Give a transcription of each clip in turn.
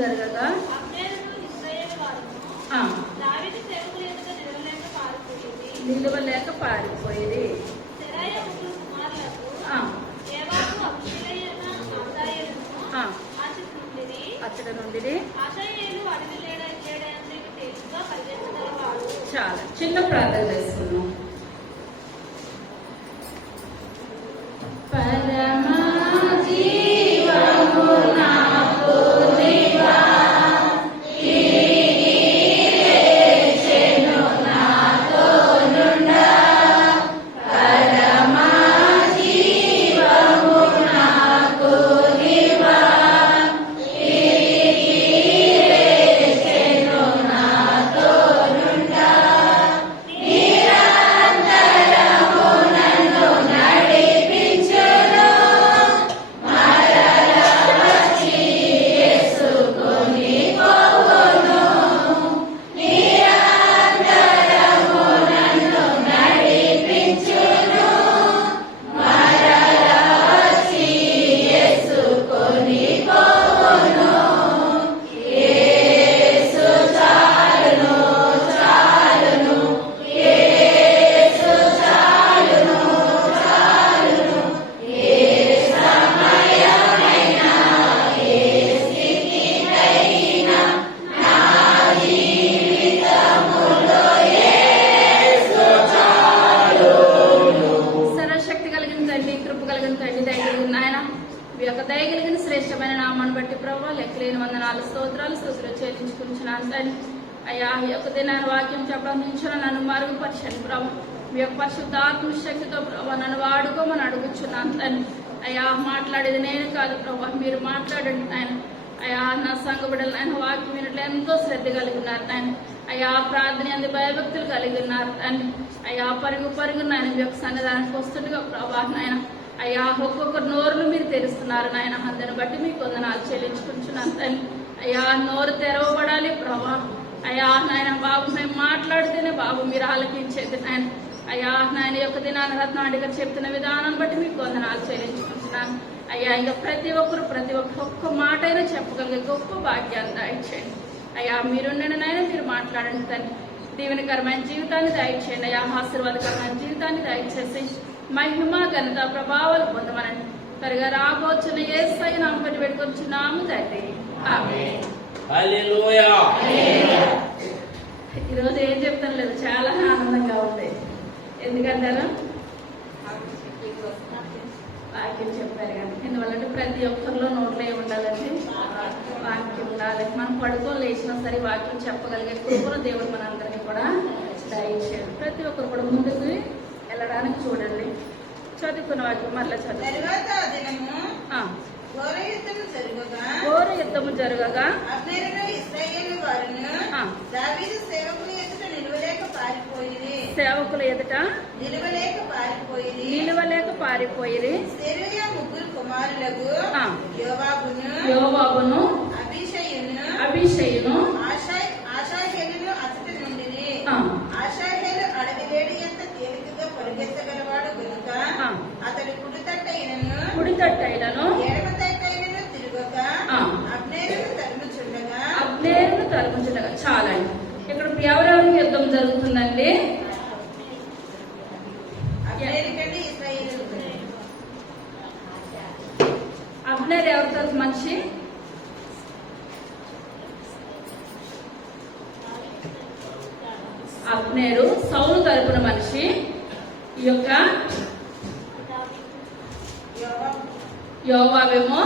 జరగగా నిలవలేక పారిపోయేది. అతడి నుండి చాలా చిన్న ప్రార్థన చేసుకున్నాం. పరమా జీవము నాకు నీవా దయగలిగిన శ్రేష్టమైన నామాన్ని బట్టి ప్రభావ లెక్కలేని వందనాలు స్తోత్రాలు చెల్లించుకుంటున్నాను తండ్రి. అయ్యా ఈ యొక్క దినాన్ని వాక్యం చెప్పడం నుంచి నన్ను మరుగుపరచండి ప్రభావ. మీ యొక్క పరిశుద్ధాత్మ శక్తితో ప్రభావ నన్ను వాడుకోమని అడుగుచున్నాను తండ్రి. అయ్యా మాట్లాడేది నేను కాదు ప్రభావ, మీరు మాట్లాడండి ఆయన. అయ్యా నా సంఘ బిడ్డలు ఆయన వాక్యం వినట్లు ఎంతో శ్రద్ధ కలిగి ఉన్నారు ఆయన. అయ్యా ప్రార్థన అందు భయభక్తులు కలిగి ఉన్నారు తండ్రి. అయ్యా పరుగు నాయన మీ యొక్క సన్నిధానానికి వస్తుండగా ప్రభావ నాయన అయ్యా ఒక్కొక్కరు నోరులు మీరు తెరుస్తున్నారు నాయన. అందరిని బట్టి మీకు వందనాలు చెల్లించుకుంటున్నాను తండ్రి. అయ్యా నోరు తెరవబడాలి ప్రభా. అయ్యా నాయన బాబు మేము మాట్లాడితేనే బాబు మీరు ఆలకించేది నాయన. అయ్యా నాయన యొక్క దినాన రత్నాడిగా చెప్తున్న విధానం బట్టి మీకు వందనాలు చెల్లించుకుంటున్నాను అయ్యా. ఇంకా ప్రతి ఒక్క మాట అయినా చెప్పగలిగే గొప్ప భాగ్యాన్ని దయచేయండి అయ్యా. మీరుండండి నాయన, మీరు మాట్లాడండి తండ్రి. దీవెనకరమైన జీవితాన్ని దయచేయండి అయ్యా. ఆశీర్వాదకరమైన జీవితాన్ని దయచేసి మహిమ ఘనత ప్రభావాలు పొందమనండి. త్వరగా రాబోచున్న యేసయ్య నామమున పెట్టి పెట్టుకొచ్చున్నాము తండ్రి. ఆమేన్. హల్లెలూయా. ఈరోజు ఏం చెప్తాను లేదు, చాలా ఆనందంగా ఉంది. ఎందుకంటారు వాక్యం చెప్పారు కానీ. ఎందువల్లంటే ప్రతి ఒక్కరిలో నోట్లో ఉండాలంటే వాక్యం ఉండాలి. మనం పడుకొని లేచినా సరే వాక్యం చెప్పగలిగే కృపను దేవుడు మనందరినీ కూడా దయచేయండి. ప్రతి ఒక్కరు కూడా ముందుకు వెళ్ళడానికి చూడండి. చదువుకున్న వాక్యం మరలా చదువు. ఘోర యుద్ధము జరగగా సేవకుల ఎదుట నిలవలేక పారిపోయి యోవాబును అభిషేయును అతడు కుడి తట్టైలను అబ్నేరును తరుముచుండగా. చాలా ఇక్కడ ఎవరెవరికి యుద్ధం జరుగుతుందండి? అబ్నేరు ఎవరి తరఫు మనిషి? అబ్నేరు సౌలు తరపున మనిషి. ఈ యొక్క యోవాబేమో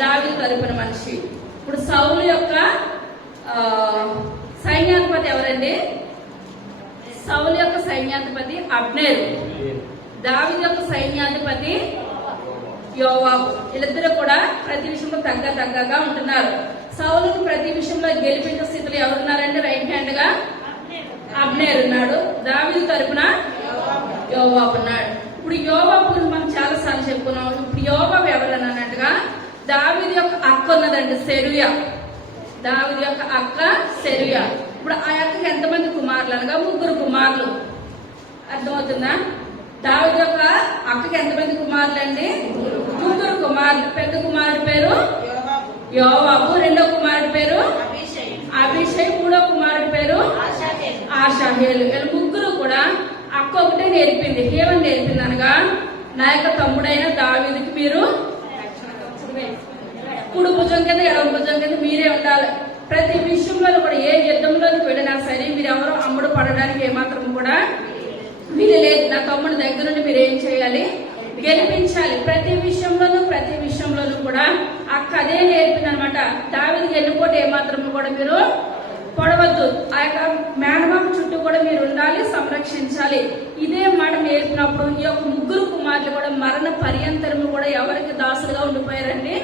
దావీదు తరపున మనిషి. ఇప్పుడు సౌలు యొక్క సైన్యాధిపతి ఎవరండి? సౌలు యొక్క సైన్యాధిపతి అబ్నేరు. దావీదు యొక్క సైన్యాధిపతి యోవాబు. వీళ్ళిద్దరూ కూడా ప్రతి విషయంలో తగ్గగా ఉంటున్నారు. సౌలుకు ప్రతి విషయంలో గెలిపించే స్థితిలో ఎవరున్నారంటే రైట్ హ్యాండ్ గా అబ్నేరు ఉన్నాడు. దావీదు తరపున యోవాబు ఉన్నాడు. ఇప్పుడు యోవాబు గురించి మనం చాలా సార్లు చెప్పుకున్నాం. ఇప్పుడు యోవాబు ఎవరన్నట్టుగా దావీదు యొక్క అక్క ఉన్నదండి, సెరూయా. దావీదు యొక్క అక్క సెరూయా. ఇప్పుడు ఆ అక్కకి ఎంతమంది కుమారులు అనగా 3 కుమారులు. అర్థమవుతుందా? దావీదు యొక్క అక్కకి ఎంతమంది కుమారులు అండి? 3 కుమారులు. పెద్ద కుమారుడి పేరు యోవాబు, రెండో కుమారుడు పేరు అభిషేక్, అభిషేక్, మూడో కుమారుడి పేరు ఆషాహేలు, ఆషాహేలు. వీళ్ళ ముగ్గురు కూడా అక్క ఒకటే నేర్పింది. ఏమని నేర్పింది అనగా, నా యొక్క తమ్ముడైన దావీదుకి మీరు కుడి భుజం కింద ఎడమ భుజం కింద మీరే ఉండాలి. ప్రతి విషయంలో కూడా ఏ యుద్ధంలోకి వెళ్ళినా సరే మీరు ఎవరో అమ్ముడు పడడానికి ఏమాత్రం కూడా వీలు లేదు. నా తమ్ముడి దగ్గర నుండి మీరు ఏం చేయాలి, గెలిపించాలి. ప్రతి విషయంలోనూ కూడా అక్క అదే నేర్పింది అనమాట. దావీదుకి ఎన్నుకోటి ఏమాత్రం కూడా మీరు పొడవద్దు. ఆ యొక్క మేనమామ చుట్టూ కూడా మీరు ఉండాలి, సంరక్షించాలి. ఇదే మాట నేర్పినప్పుడు ఈ యొక్క ముగ్గురు కుమారులు కూడా మరణ పర్యంతరము కూడా ఎవరికి దాసులుగా ఉండిపోయారండి,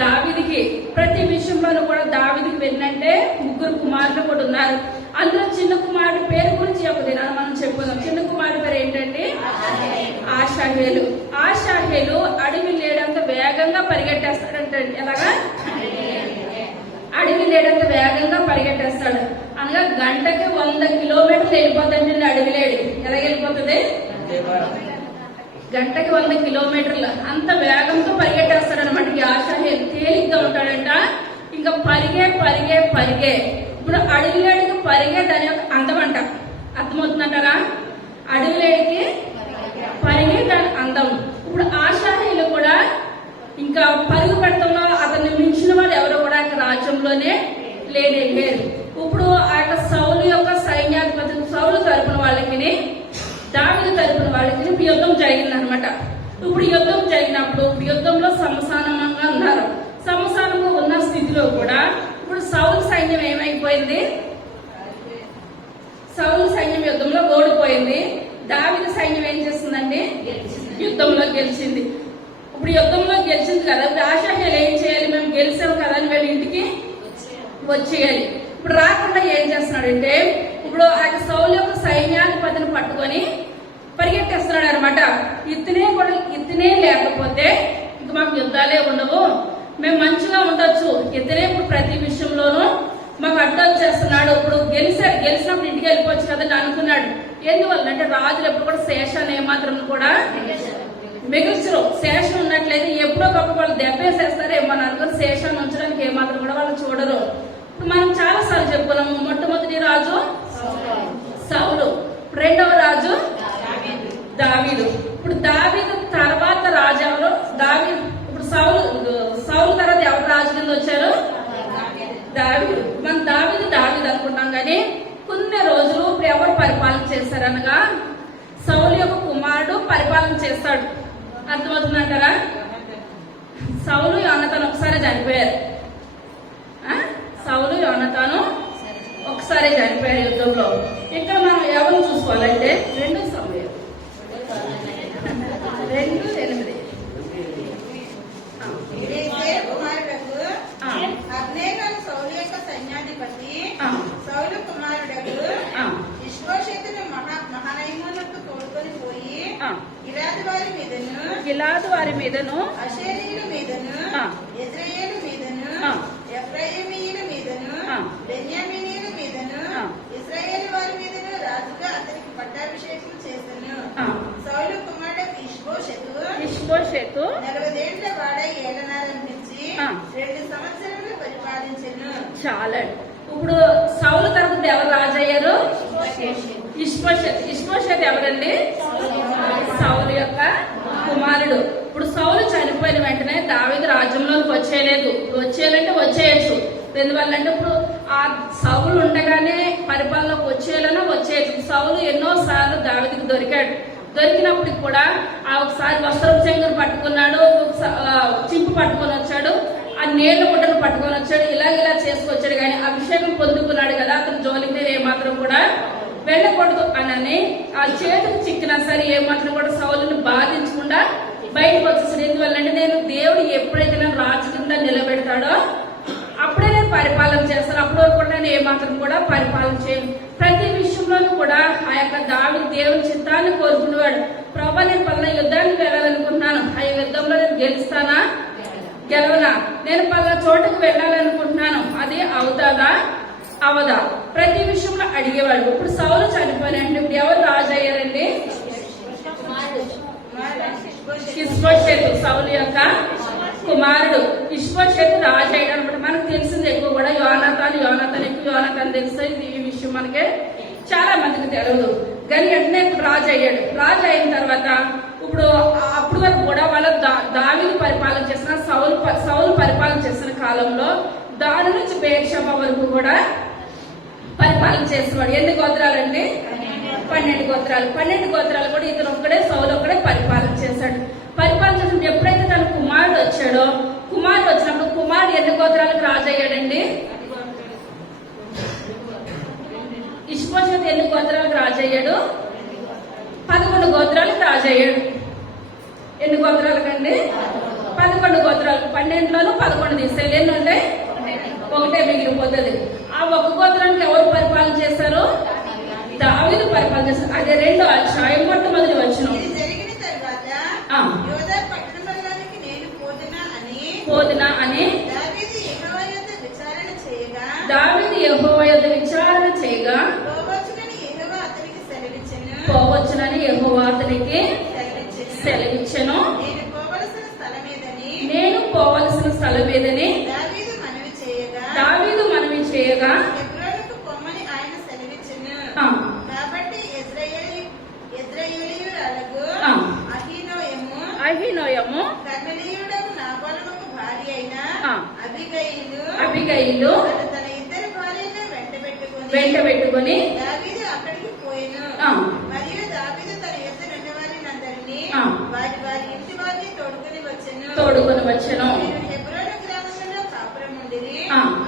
దావీదుకి. ప్రతి విషయంలోనూ కూడా దావీదుకి వెళ్ళినంటే ముగ్గురు కుమారులు కూడా ఉన్నారు. అందులో చిన్న కుమారుడి పేరు గురించి ఒక దినాన్ని మనం చెప్పుకుందాం. చిన్న కుమారుడి పేరు ఏంటంటే ఆషాహేలు. ఆషాహేలు అడవి లేడంత వేగంగా పరిగెట్టేస్తాడంటే, ఎలాగా అడవి లేడంత వేగంగా పరిగెట్టేస్తాడు అనగా గంటకి 100 కిలోమీటర్లు వెళ్ళిపోతాడండి అడవి లేడి. ఎలా వెళ్ళిపోతుంది, గంటకి 100 కిలోమీటర్లు అంత వేగంతో పరిగెట్టేస్తాడు అనమాట. ఈ ఆషాహేలు తేలిగ్గా ఉంటాడంట. ఇంకా పరిగే ఇప్పుడు అడవి లేడికి పరిగే దాని యొక్క అందం అంట. అర్థమవుతుందంటారా? అడవి లేడికి పరిగే దాని అందం. ఇప్పుడు ఆషాహేలు కూడా ఇంకా పరుగు పెడతంలో అతన్ని మించిన వాడు ఎవరు కూడా రాజ్యంలోనే లేరు. ఇప్పుడు ఆ యొక్క సౌలు యొక్క సైన్యాధిపతి, సౌలు తరపున వాళ్ళకి దావీదు తరపున వాళ్ళకి యుద్ధం జరిగిందనమాట. ఇప్పుడు యుద్ధం జరిగినప్పుడు యుద్ధంలో సమసానంగా ఉన్నారు. సమసానంగా ఉన్న స్థితిలో కూడా ఇప్పుడు సౌలు సైన్యం ఏమైపోయింది, సౌలు సైన్యం యుద్ధంలో ఓడిపోయింది. దావీదు సైన్యం ఏం చేస్తుందండి, యుద్ధంలో గెలిచింది. ఇప్పుడు యుద్ధంలో గెలిచింది కదా, ఇప్పుడు ఆషాహేలు ఏం చేయాలి, మేము గెలిచాము కదా అని వీళ్ళ ఇంటికి వచ్చేయాలి. ఇప్పుడు రాకుండా ఏం చేస్తున్నాడంటే, ఇప్పుడు ఆ సౌలు యొక్క సైన్యాధిపతిని పట్టుకొని పరిగెట్టేస్తున్నాడు అనమాట. ఇతనే లేకపోతే ఇంక మాకు యుద్ధాలే ఉండవు, మేము మంచిగా ఉండొచ్చు. ఇతనే ఇప్పుడు ప్రతి విషయంలోనూ మాకు అడ్డొచ్చేస్తున్నాడు. ఇప్పుడు గెలిచినప్పుడు ఇంటికి వెళ్ళిపోవచ్చు కదండి అనుకున్నాడు. ఎందువల్ల అంటే రాజులు ఎప్పుడు కూడా శేషాన్ని ఏమాత్రం కూడా మిగిల్చరు. శేషం ఉన్నట్లయితే ఎప్పుడో గొప్ప వాళ్ళు దెబ్బేసేస్తారు ఏమని అనుకుని శేషాన్ని ఉంచడానికి ఏమాత్రం కూడా వాళ్ళు చూడరు. ఇప్పుడు మనం చాలా సార్లు చెప్పుకున్నాము. మొట్టమొదటి రాజు సౌలు, రెండవ రాజు దావీదు. ఇప్పుడు దావీదు తర్వాత రాజు ఎవరు, దావీదు. ఇప్పుడు సౌలు తర్వాత ఎవరు రాజు కింద వచ్చారు, దావీదు. మనం దావీదు అనుకుంటాం కానీ కొన్ని రోజులు ఇప్పుడు ఎవరు పరిపాలన చేశారనగా సౌలు యొక్క కుమారుడు పరిపాలన చేస్తాడు. అర్థమవుతుందంటారా? సౌలు యోనతాను ఒకసారి చనిపోయారు. సౌలు యోనతాను ఒకసారి చనిపోయారు యుద్ధంలో. ఇక్కడ మనం ఎవరు చూసుకోవాలంటే 2 సమయం 2:8 అబ్నేరు సౌలు యొక్క సైన్యాధిపతి సౌలు కుమారుడకు ఇష్బోషెతును మహానయమునకు తోడుకొని పోయి గిలాదు వారి మీదను అషేరీయుల మీదను యెజ్రెయేలు మీదను ఎఫ్రాయిమీయుల మీదను బెన్యామీనీయుల మీదను ఇశ్రాయేలు వారి మీదను రాజుగా అతనికి పట్టాభిషేకం చేసెను. సౌలు కుమారుడు ఇష్బోషెతు 40 ఏళ్ల వాడై ఏలనారంభించి 2 సంవత్సరములు పరిపాలించెను. చాలా. ఇప్పుడు సౌలు తరపున ఎవరు రాజయ్యారు, ఇష్బోషెతు ఎవరండి, సౌలు యొక్క కుమారుడు. ఇప్పుడు సౌలు చనిపోయిన వెంటనే దావీదు రాజ్యంలోకి వచ్చేయాలంటే వచ్చేయచ్చు. ఎందువల్లంటే ఇప్పుడు ఆ సౌలు ఉండగానే పరిపాలనలోకి వచ్చేయచ్చు. సౌలు ఎన్నో సార్లు దావీదుకి దొరికినప్పుడు కూడా ఒకసారి వస్త్రం చెంగురు పట్టుకున్నాడు, చింపు పట్టుకొని వచ్చాడు, ఆ నీళ్ల ముట్టను పట్టుకొని వచ్చాడు, ఇలా చేసుకొచ్చాడు. కానీ అభిషేకం పొందుకున్నాడు కదా, అతను జోలికి నేను ఏమాత్రం కూడా వెళ్ళకూడదు అని ఆ చేతికి చిక్కినా సరే ఏమాత్రం కూడా సౌలుని బాధించకుండా బయటకు వచ్చేసాడు. ఎందువల్లంటే నేను దేవుడు ఎప్పుడైతే నన్ను రాజు కింద నిలబెడతాడో అప్పుడే నేను పరిపాలన చేస్తాను, అప్పటి వరకు కూడా నేను ఏమాత్రం కూడా పరిపాలన చేయను. ప్రతి విషయంలోనూ కూడా ఆ యొక్క దావీదు దేవుని చిత్తాన్ని కోరుకునేవాడు. ప్రభా నేను పలానా యుద్ధానికి వెళ్ళాలనుకుంటున్నాను, ఆ యుద్ధంలో నేను గెలుస్తానా గెలవనా, నేను పలానా చోటుకు వెళ్ళాలనుకుంటున్నాను, అది అవుతాదా అవదా, ప్రతి విషయంలో అడిగేవాడు. ఇప్పుడు సౌలు చనిపోయినంటే ఇప్పుడు ఎవరు రాజు అయ్యారండి, ఇష్బోషెతు సౌలు యొక్క కుమారుడు. ఇష్బోషెతు రాజు అయ్యాడు అనమాట. మనకు తెలిసింది ఎక్కువ కూడా యోనాతాన్ ఎక్కువ యోనాతాన్ తెలుస్తుంది. ఈ విషయం మనకే చాలా మందికి తెలియదు. కానీ వెంటనే రాజు అయ్యాడు. రాజు అయిన తర్వాత ఇప్పుడు అప్పుడు వరకు కూడా వాళ్ళ దావీదు పరిపాలన చేసిన సౌలు పరిపాలన చేసిన కాలంలో దాని నుంచి బేర్షెబా వరకు కూడా పరిపాలన చేసేవాడు. ఎన్ని గోత్రాలండి? 12 గోత్రాలు. 12 గోత్రాలు కూడా ఇతను ఒక్కడే సౌలు ఒక్కడే పరిపాలన చేశాడు. పరిపాలన చేసినప్పుడు ఎప్పుడైతే తన కుమారుడు వచ్చాడో, కుమారుడు వచ్చినప్పుడు కుమారుడు ఎన్ని గోత్రాలకు రాజు అయ్యాడండి? ఇష్బోషెతు ఎన్ని గోత్రాలకు రాజు అయ్యాడు? 11 గోత్రాలకు రాజు అయ్యాడు. ఎన్ని గోత్రాలకండి? 11 గోత్రాలు. 12లోనూ 11 తీసేయాలి. ఎన్ని ఉంటాయి? ఒకటే మిగిలిపోతుంది. ఆ ఒక గోత్రానికి ఎవరు పరిపాలన చేశారు? దావీదు పరిపాలన చేశారు. అది 2వ అధ్యాయం మొట్టమొదటి వచనం. పోదునా అని దావీదు యెహోవా యొద్ద విచారణ చేయగా పోవచ్చునని యెహోవా అతనికి సెలవిచ్చెను. నేను పోవలసిన స్థలం ఏదని దావీదు మనవి చేయగా అహీనోయము అబిగయిలు వెంట పెట్టుకుని అక్కడికి పోయిన మరియు దావీదు తన యొద్ద నుండి వారినందరినీ వారి వారి ఇంటి వారిని తోడుకొని వచ్చెను. హెబ్రోను గ్రామంలో కాపురం ఉండిరి.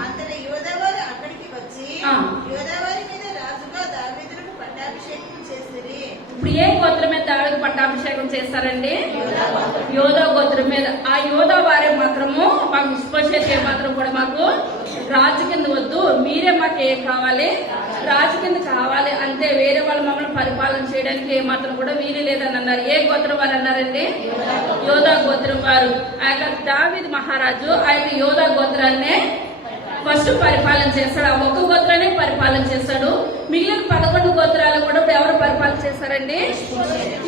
అంతట యోధావారు అక్కడికి వచ్చి యోధావారి మీద రాజుగా దావీదులకు పట్టాభిషేకం చేసిరి. ఇప్పుడు ఏ గోత్రం మీద దావీదు పట్టాభిషేకం చేస్తారండి? యోధా గోత్రం మీద. ఆ యోధా వారే మాత్రము మాకు ఇష్బోషెతు మాత్రం కూడా మాకు రాజు కింద వద్దు, మీరే మాకు ఏ కావాలి? రాజు కింద కావాలి అంతే. వేరే వాళ్ళు మమ్మల్ని పరిపాలన చేయడానికి ఏ మాత్రం కూడా వీలు లేదని అన్నారు. ఏ గోత్రం వారు అన్నారండి? యోధా గోత్రం వారు. ఆ యొక్క దావీదు మహారాజు ఆయన యోధా గోత్రాన్నే ఫస్ట్ పరిపాలన చేస్తాడు. ఆ ఒక్క గోత్రాన్ని పరిపాలన చేస్తాడు. మిగిలిన 11 గోత్రాలు కూడా ఎవరు పరిపాలన చేస్తారండి?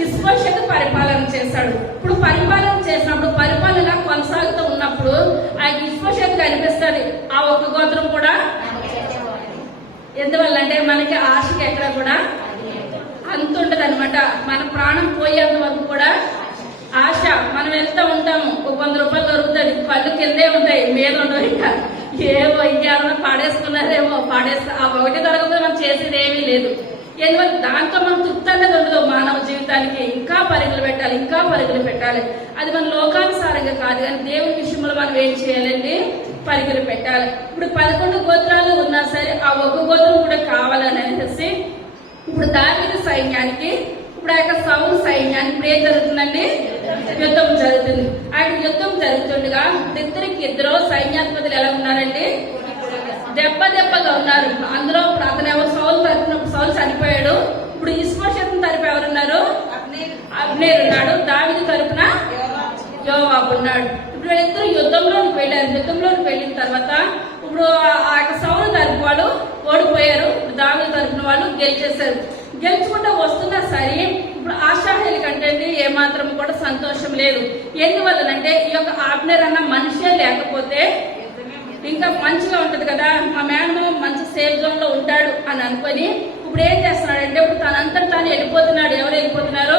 ఇష్బోషెతు పరిపాలన చేస్తాడు. ఇప్పుడు పరిపాలన చేసినప్పుడు పరిపాలన కొనసాగుతూ ఉన్నప్పుడు ఆ ఇష్బోషెతు కనిపిస్తుంది. ఆ ఒక్క గోత్రం కూడా ఎందువల్ల అంటే మనకి ఆశకి ఎక్కడ కూడా అంత ఉండదు అనమాట. మన ప్రాణం పోయేంత వరకు కూడా ఆశ. మనం వెళ్తూ ఉంటాము, ఒక 100 రూపాయలు దొరుకుతుంది, కళ్ళు కిందే ఉంటాయి, మీద ఉండవు. ఇంకా ఏమో ఇంకేమన్నా పాడేసుకున్నారేమో ఆ ఒకటి దొరకకపోతే మనం చేసేది ఏమీ లేదు. ఎందువల్ల దాంతో మనం తృప్తి అనేది ఉండదు. మానవ జీవితానికి ఇంకా పరుగులు పెట్టాలి. అది మన లోకానుసారంగా కాదు, కానీ దేవుని విషయంలో మనం ఏం చేయాలండి? పరుగులు పెట్టాలి. ఇప్పుడు 11 గోత్రాలు ఉన్నా సరే ఆ ఒక్క గోత్రం కూడా కావాలని అనేసి ఇప్పుడు దావీదు సైన్యానికి, ఇప్పుడు ఆ యొక్క సౌలు సైన్యానికి ఇప్పుడు ఏం జరుగుతుందండి? యుద్ధం జరుగుతుంది. ఆయన యుద్ధం జరుగుతుండగా ఇద్దరు సైన్యాధిపతులు ఎలా ఉన్నారండి? దెబ్బగా ఉన్నారు. అందులో అతనేమో సౌలు తరపున సౌలు చనిపోయాడు. ఇప్పుడు ఇష్బోషెతు తరపు ఎవరున్నారు? అబ్నేరు ఉన్నాడు. దావీదు తరపున యోవాబు ఉన్నాడు. ఇప్పుడు వీళ్ళిద్దరు యుద్ధంలోకి వెళ్ళారు. యుద్ధంలోకి వెళ్ళిన తర్వాత ఇప్పుడు ఆ యొక్క సౌలు తరపు వాళ్ళు ఓడిపోయారు. దావీదు తరపున వాళ్ళు గెలిచేశారు. గెలుచుకుంటూ వస్తున్నా సరే ఇప్పుడు ఆషాహేలు కంటే ఏమాత్రం కూడా సంతోషం లేదు. ఎందువల్లనంటే ఈ యొక్క ఆబ్నేర్ అన్న మనిషే లేకపోతే ఇంకా మంచిగా ఉంటది కదా, మా మేనమామ మంచి సేఫ్ జోన్ లో ఉంటాడు అని అనుకుని ఇప్పుడు ఏం చేస్తున్నాడంటే ఇప్పుడు తనంతా తాను వెళ్ళిపోతున్నాడు. ఎవరు వెళ్ళిపోతున్నారు?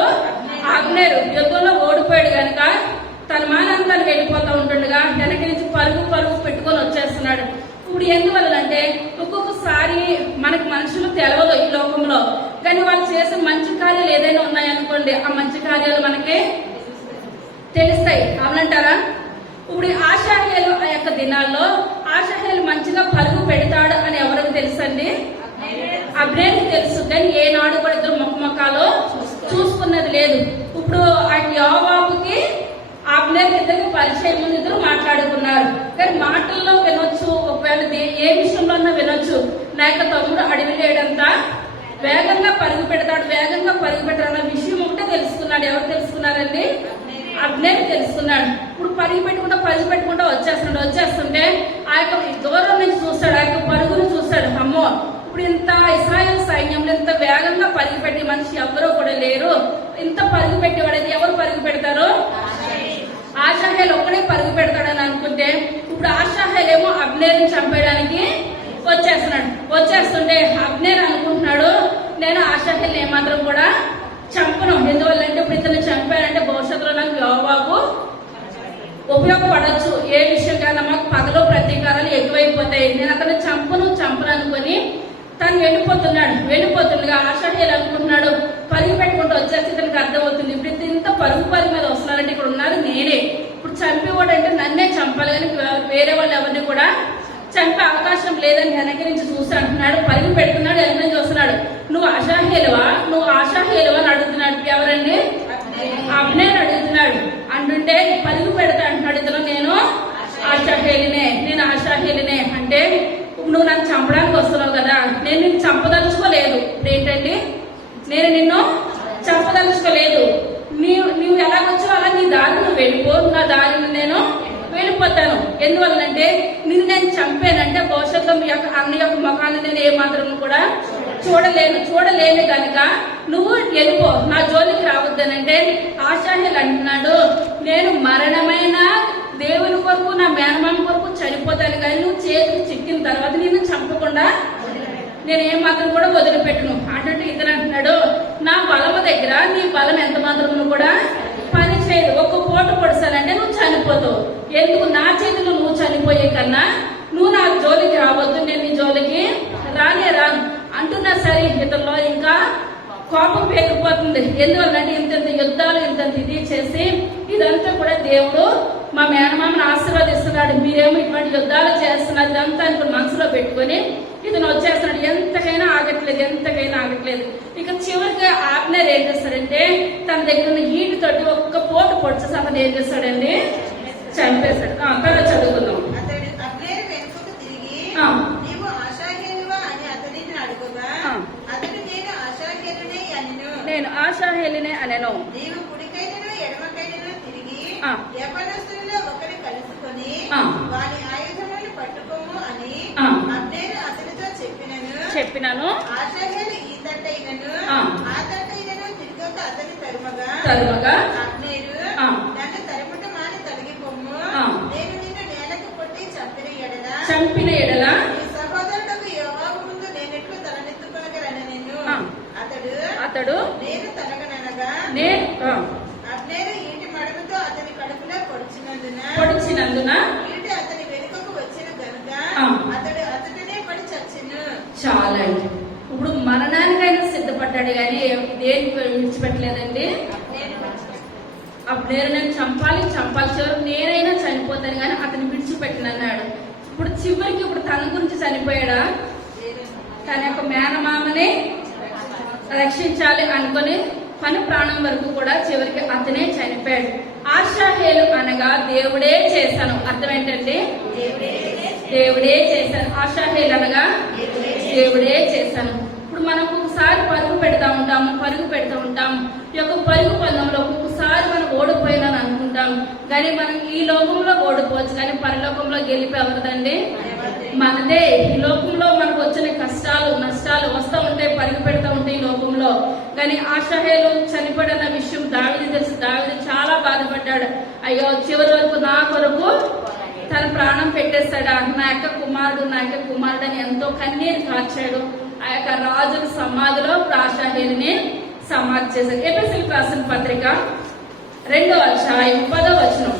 ఆబ్నేరు. యుద్ధంలో ఓడిపోయాడు కనుక తన మానంతానికి వెళ్ళిపోతూ ఉంటుండగా వెనక నుంచి పరుగు పెట్టుకొని వచ్చేస్తున్నాడు. ఇప్పుడు ఎందువల్లంటే ఒక్కొక్కసారి మనకు మనుషులు తెలవదు ఈ లోకంలో, కానీ వాళ్ళు చేసే మంచి కార్యాలు ఏదైనా ఉన్నాయనుకోండి, ఆ మంచి కార్యాలు మనకి తెలుస్తాయి. అవునంటారా? ఇప్పుడు ఆషాహేలు ఆ యొక్క దినాల్లో ఆషాహేలు మంచిగా పరుగు పెడతాడు అని ఎవరికి తెలుసండి? అబ్నేరుకి తెలుసు. కానీ ఏనాడు కూడా ఇద్దరు ముఖముఖాలు చూసుకున్నది లేదు. ఇప్పుడు ఆ యోవాబుకి అబ్నేరు ఇద్దరికి పరిచయం ముందు ఇద్దరు మాట్లాడుకున్నారు. కానీ మాటల్లో వినొచ్చు, ఒకవేళ ఏ విషయంలో వినొచ్చు. నా యొక్క తమ్ముడు అడవి లేడంతా వేగంగా పరుగు పెడతాడన్న విషయం ఒకటే తెలుసుకున్నాడు. ఎవరు తెలుసుకున్నారండి? అబ్నేరు తెలుసుకున్నాడు. ఇప్పుడు పరుగు పెట్టుకుంటా వచ్చేస్తుంటే ఆ యొక్క దూరం నుంచి చూస్తాడు, ఆ యొక్క పరుగును చూస్తాడు. అమ్మో, ఇప్పుడు ఇంత ఇశ్రాయేల్ సైన్యంలో ఇంత వేగంగా పరుగు పెట్టే మనిషి ఎవరో కూడా లేరు. ఇంత పరుగు పెట్టేవాడైతే ఎవరు పరుగు పెడతారు? ఆషాహేలు ఒక్కడే పరుగు పెడతాడని అనుకుంటే వచ్చేస్తుంటే అబ్నేర్ అనుకుంటున్నాడు నేను ఆషాహేలుని ఏమాత్రం కూడా చంపను. ఎందువల్లంటే ఇప్పుడు ఇతను చంపారంటే భవిష్యత్తులో నాకు యోవాబు ఉపయోగపడచ్చు. ఏ విషయం కన్నా మాకు పగలో ప్రతీకారాలు ఎక్కువైపోతాయి. నేను అతను చంపను అనుకొని తను వెళ్ళిపోతుండగా ఆషాహేలు అనుకుంటున్నాడు పరుగు పెట్టుకుంటూ వచ్చేసి ఇతనికి అర్థమవుతుంది ఇప్పుడు ఇంత పరుగు మీద వస్తున్నారంటే ఇక్కడ ఉన్నారు నేనే, ఇప్పుడు చంపేవాడు అంటే నన్నే చంపాలి కానీ వేరే వాళ్ళు ఎవరిని కూడా చంపే అవకాశం లేదని వెనక్కి నుంచి చూసి అంటున్నాడు. పరుగు పెడుతున్నాడు, వెనక చూస్తున్నాడు. నువ్వు ఆషాహేలువా అని అడుగుతున్నాడు. ఎవరండి? అబ్నేర్ అడుగుతున్నాడు. అంటుంటే పరుగు పెడతా అంటున్నాడు ఇతను నేను ఆషాహేలునే అంటే నువ్వు నన్ను చంపడానికి వస్తున్నావు కదా, నేను నిన్ను చంపదలుచుకోలేదు. ఏంటండి నేను నిన్ను చంపదలుచుకోలేదు. నువ్వు ఎలాగొచ్చావు అలా నీ దారి నువ్వు వెళ్ళిపో, నా దారిని నేను వెళ్ళిపోతాను. ఎందువల్లంటే నిన్ను నేను చంపానంటే భవిష్యత్తులో మీ యొక్క అన్న యొక్క ముఖాన్ని నేను ఏమాత్రం కూడా చూడలేను కనుక నువ్వు వెళ్ళిపో, నా జోలికి రావద్దనంటే ఆషాహేలు అంటున్నాడు నేను మరణమైన దేవుని కొరకు నా మేనమామ కొరకు చనిపోతాను కానీ నువ్వు చేతికి చిక్కిన తర్వాత నిన్ను చంపకుండా నేను ఏమాత్రం కూడా వదిలిపెట్టును. అటు ఇతను అంటున్నాడు నా బలము దగ్గర నీ బలం ఎంత మాత్రం కూడా పని చేయదు. ఒక్క పోటు పొడిసానంటే నువ్వు చనిపోతావు. ఎందుకు నా చేతిలో నువ్వు చనిపోయే కన్నా నువ్వు నా జోలికి రావద్దు, నేను నీ జోలికి రాను అంటున్నా సరే ఇతరులో ఇంకా కోపం పెరిగిపోతుంది. ఎందువల్లంటే ఇంత యుద్ధాలు ఇంత ఇది చేసి ఇదంతా కూడా దేవుడు మా మేనమామను ఆశీర్వదిస్తున్నాడు, మీరేమో ఇటువంటి యుద్ధాలు చేస్తున్నారు ఇదంతా అనుకుని మనసులో పెట్టుకొని ఇతను వచ్చేస్తున్నాడు. ఎంతకైనా ఆగట్లేదు. ఇక చివరికి అబ్నేర్ ఏం చేస్తాడంటే తన దగ్గర ఉన్న ఈటితోటి ఒక్క పోటు పొడిచేసి అతను ఏం చేస్తాడండి చంపేశాడు. తర్వాత చదువుకుందాం. నేను ఆషాహేలునే అనెను. నీవు కుడికైనను ఎడమకైనను తిరిగి యవనస్తులలో ఒకరి కలుసుకొని వారి ఆయుధములను పట్టుకోము అని అబ్నేరు అతనితో చెప్పినను. ఆషాహేలు ఈ తట్టైనను ఆ తట్టైనను తిరిగొక అతని తరుమగా అబ్నేరు నన్ను తరుముట మాని తొలగిపోము, నేను నిన్ను నేలకు కొట్టి చంపిన ఎడల నీ సహోదరులకు యోవాబు ముందు నేనెట్లు తలనెత్తుకోగలను నిన్ను. అతడు నేను తనగనగా అబ్నేరు ఈటి మడమతో అతని కడుపులో పొడిచినందున ఈటి అతని వెనుకకు వచ్చిన గనుక అతడు అతడినే పడి చచ్చెను. చాలండి. ఇప్పుడు మరణానికైనా సిద్ధపడ్డాడు కానీ దేనికి విడిచిపెట్టలేదండి. అబ్నేరు నేను చంపాలి చివరికి నేనైనా చనిపోతాను కానీ అతను విడిచిపెట్టినన్నాడు. ఇప్పుడు తన గురించి చనిపోయాడా? తన యొక్క మేనమామని రక్షించాలి అనుకుని పని ప్రాణం వరకు కూడా చివరికి అతనే చనిపోయాడు. ఆషాహేలు అనగా దేవుడే చేశాను. అర్థం ఏంటండి? దేవుడే చేశాను. ఆషాహేలు అనగా దేవుడే చేశాను. ఇప్పుడు మనం ఒక్కొక్కసారి పరుగు పెడతా ఉంటాము. ఈ యొక్క పరుగు పందంలో ఒక్కొక్కసారి మనం ఓడిపోయినాను అనుకుంటాం కానీ మనం ఈ లోకంలో ఓడిపోవచ్చు కానీ పరలోకంలో గెలిపేవదండి మనదే. ఈ లోకంలో మనకు వచ్చిన కష్టాలు నష్టాలు వస్తూ ఉంటాయి, పరుగు పెడతా ఉంటాయి ఈ లోకంలో. కానీ ఆషాహేలు చనిపోయిన విషయం దావీదు తెలుసు. దావీదు చాలా బాధపడ్డాడు. అయ్యో చివరి వరకు నా కొరకు తన ప్రాణం పెట్టేస్తాడా, నా యొక్క కుమారుడు అని ఎంతో కన్నీరు కార్చాడు. ఆ యొక్క రాజుల సమాధిలో ఆషాహేలుని సమాధి చేశారు. ఎఫెసీయులకు రాసిన పత్రిక 2వ అధ్యాయం 10వ వచనం.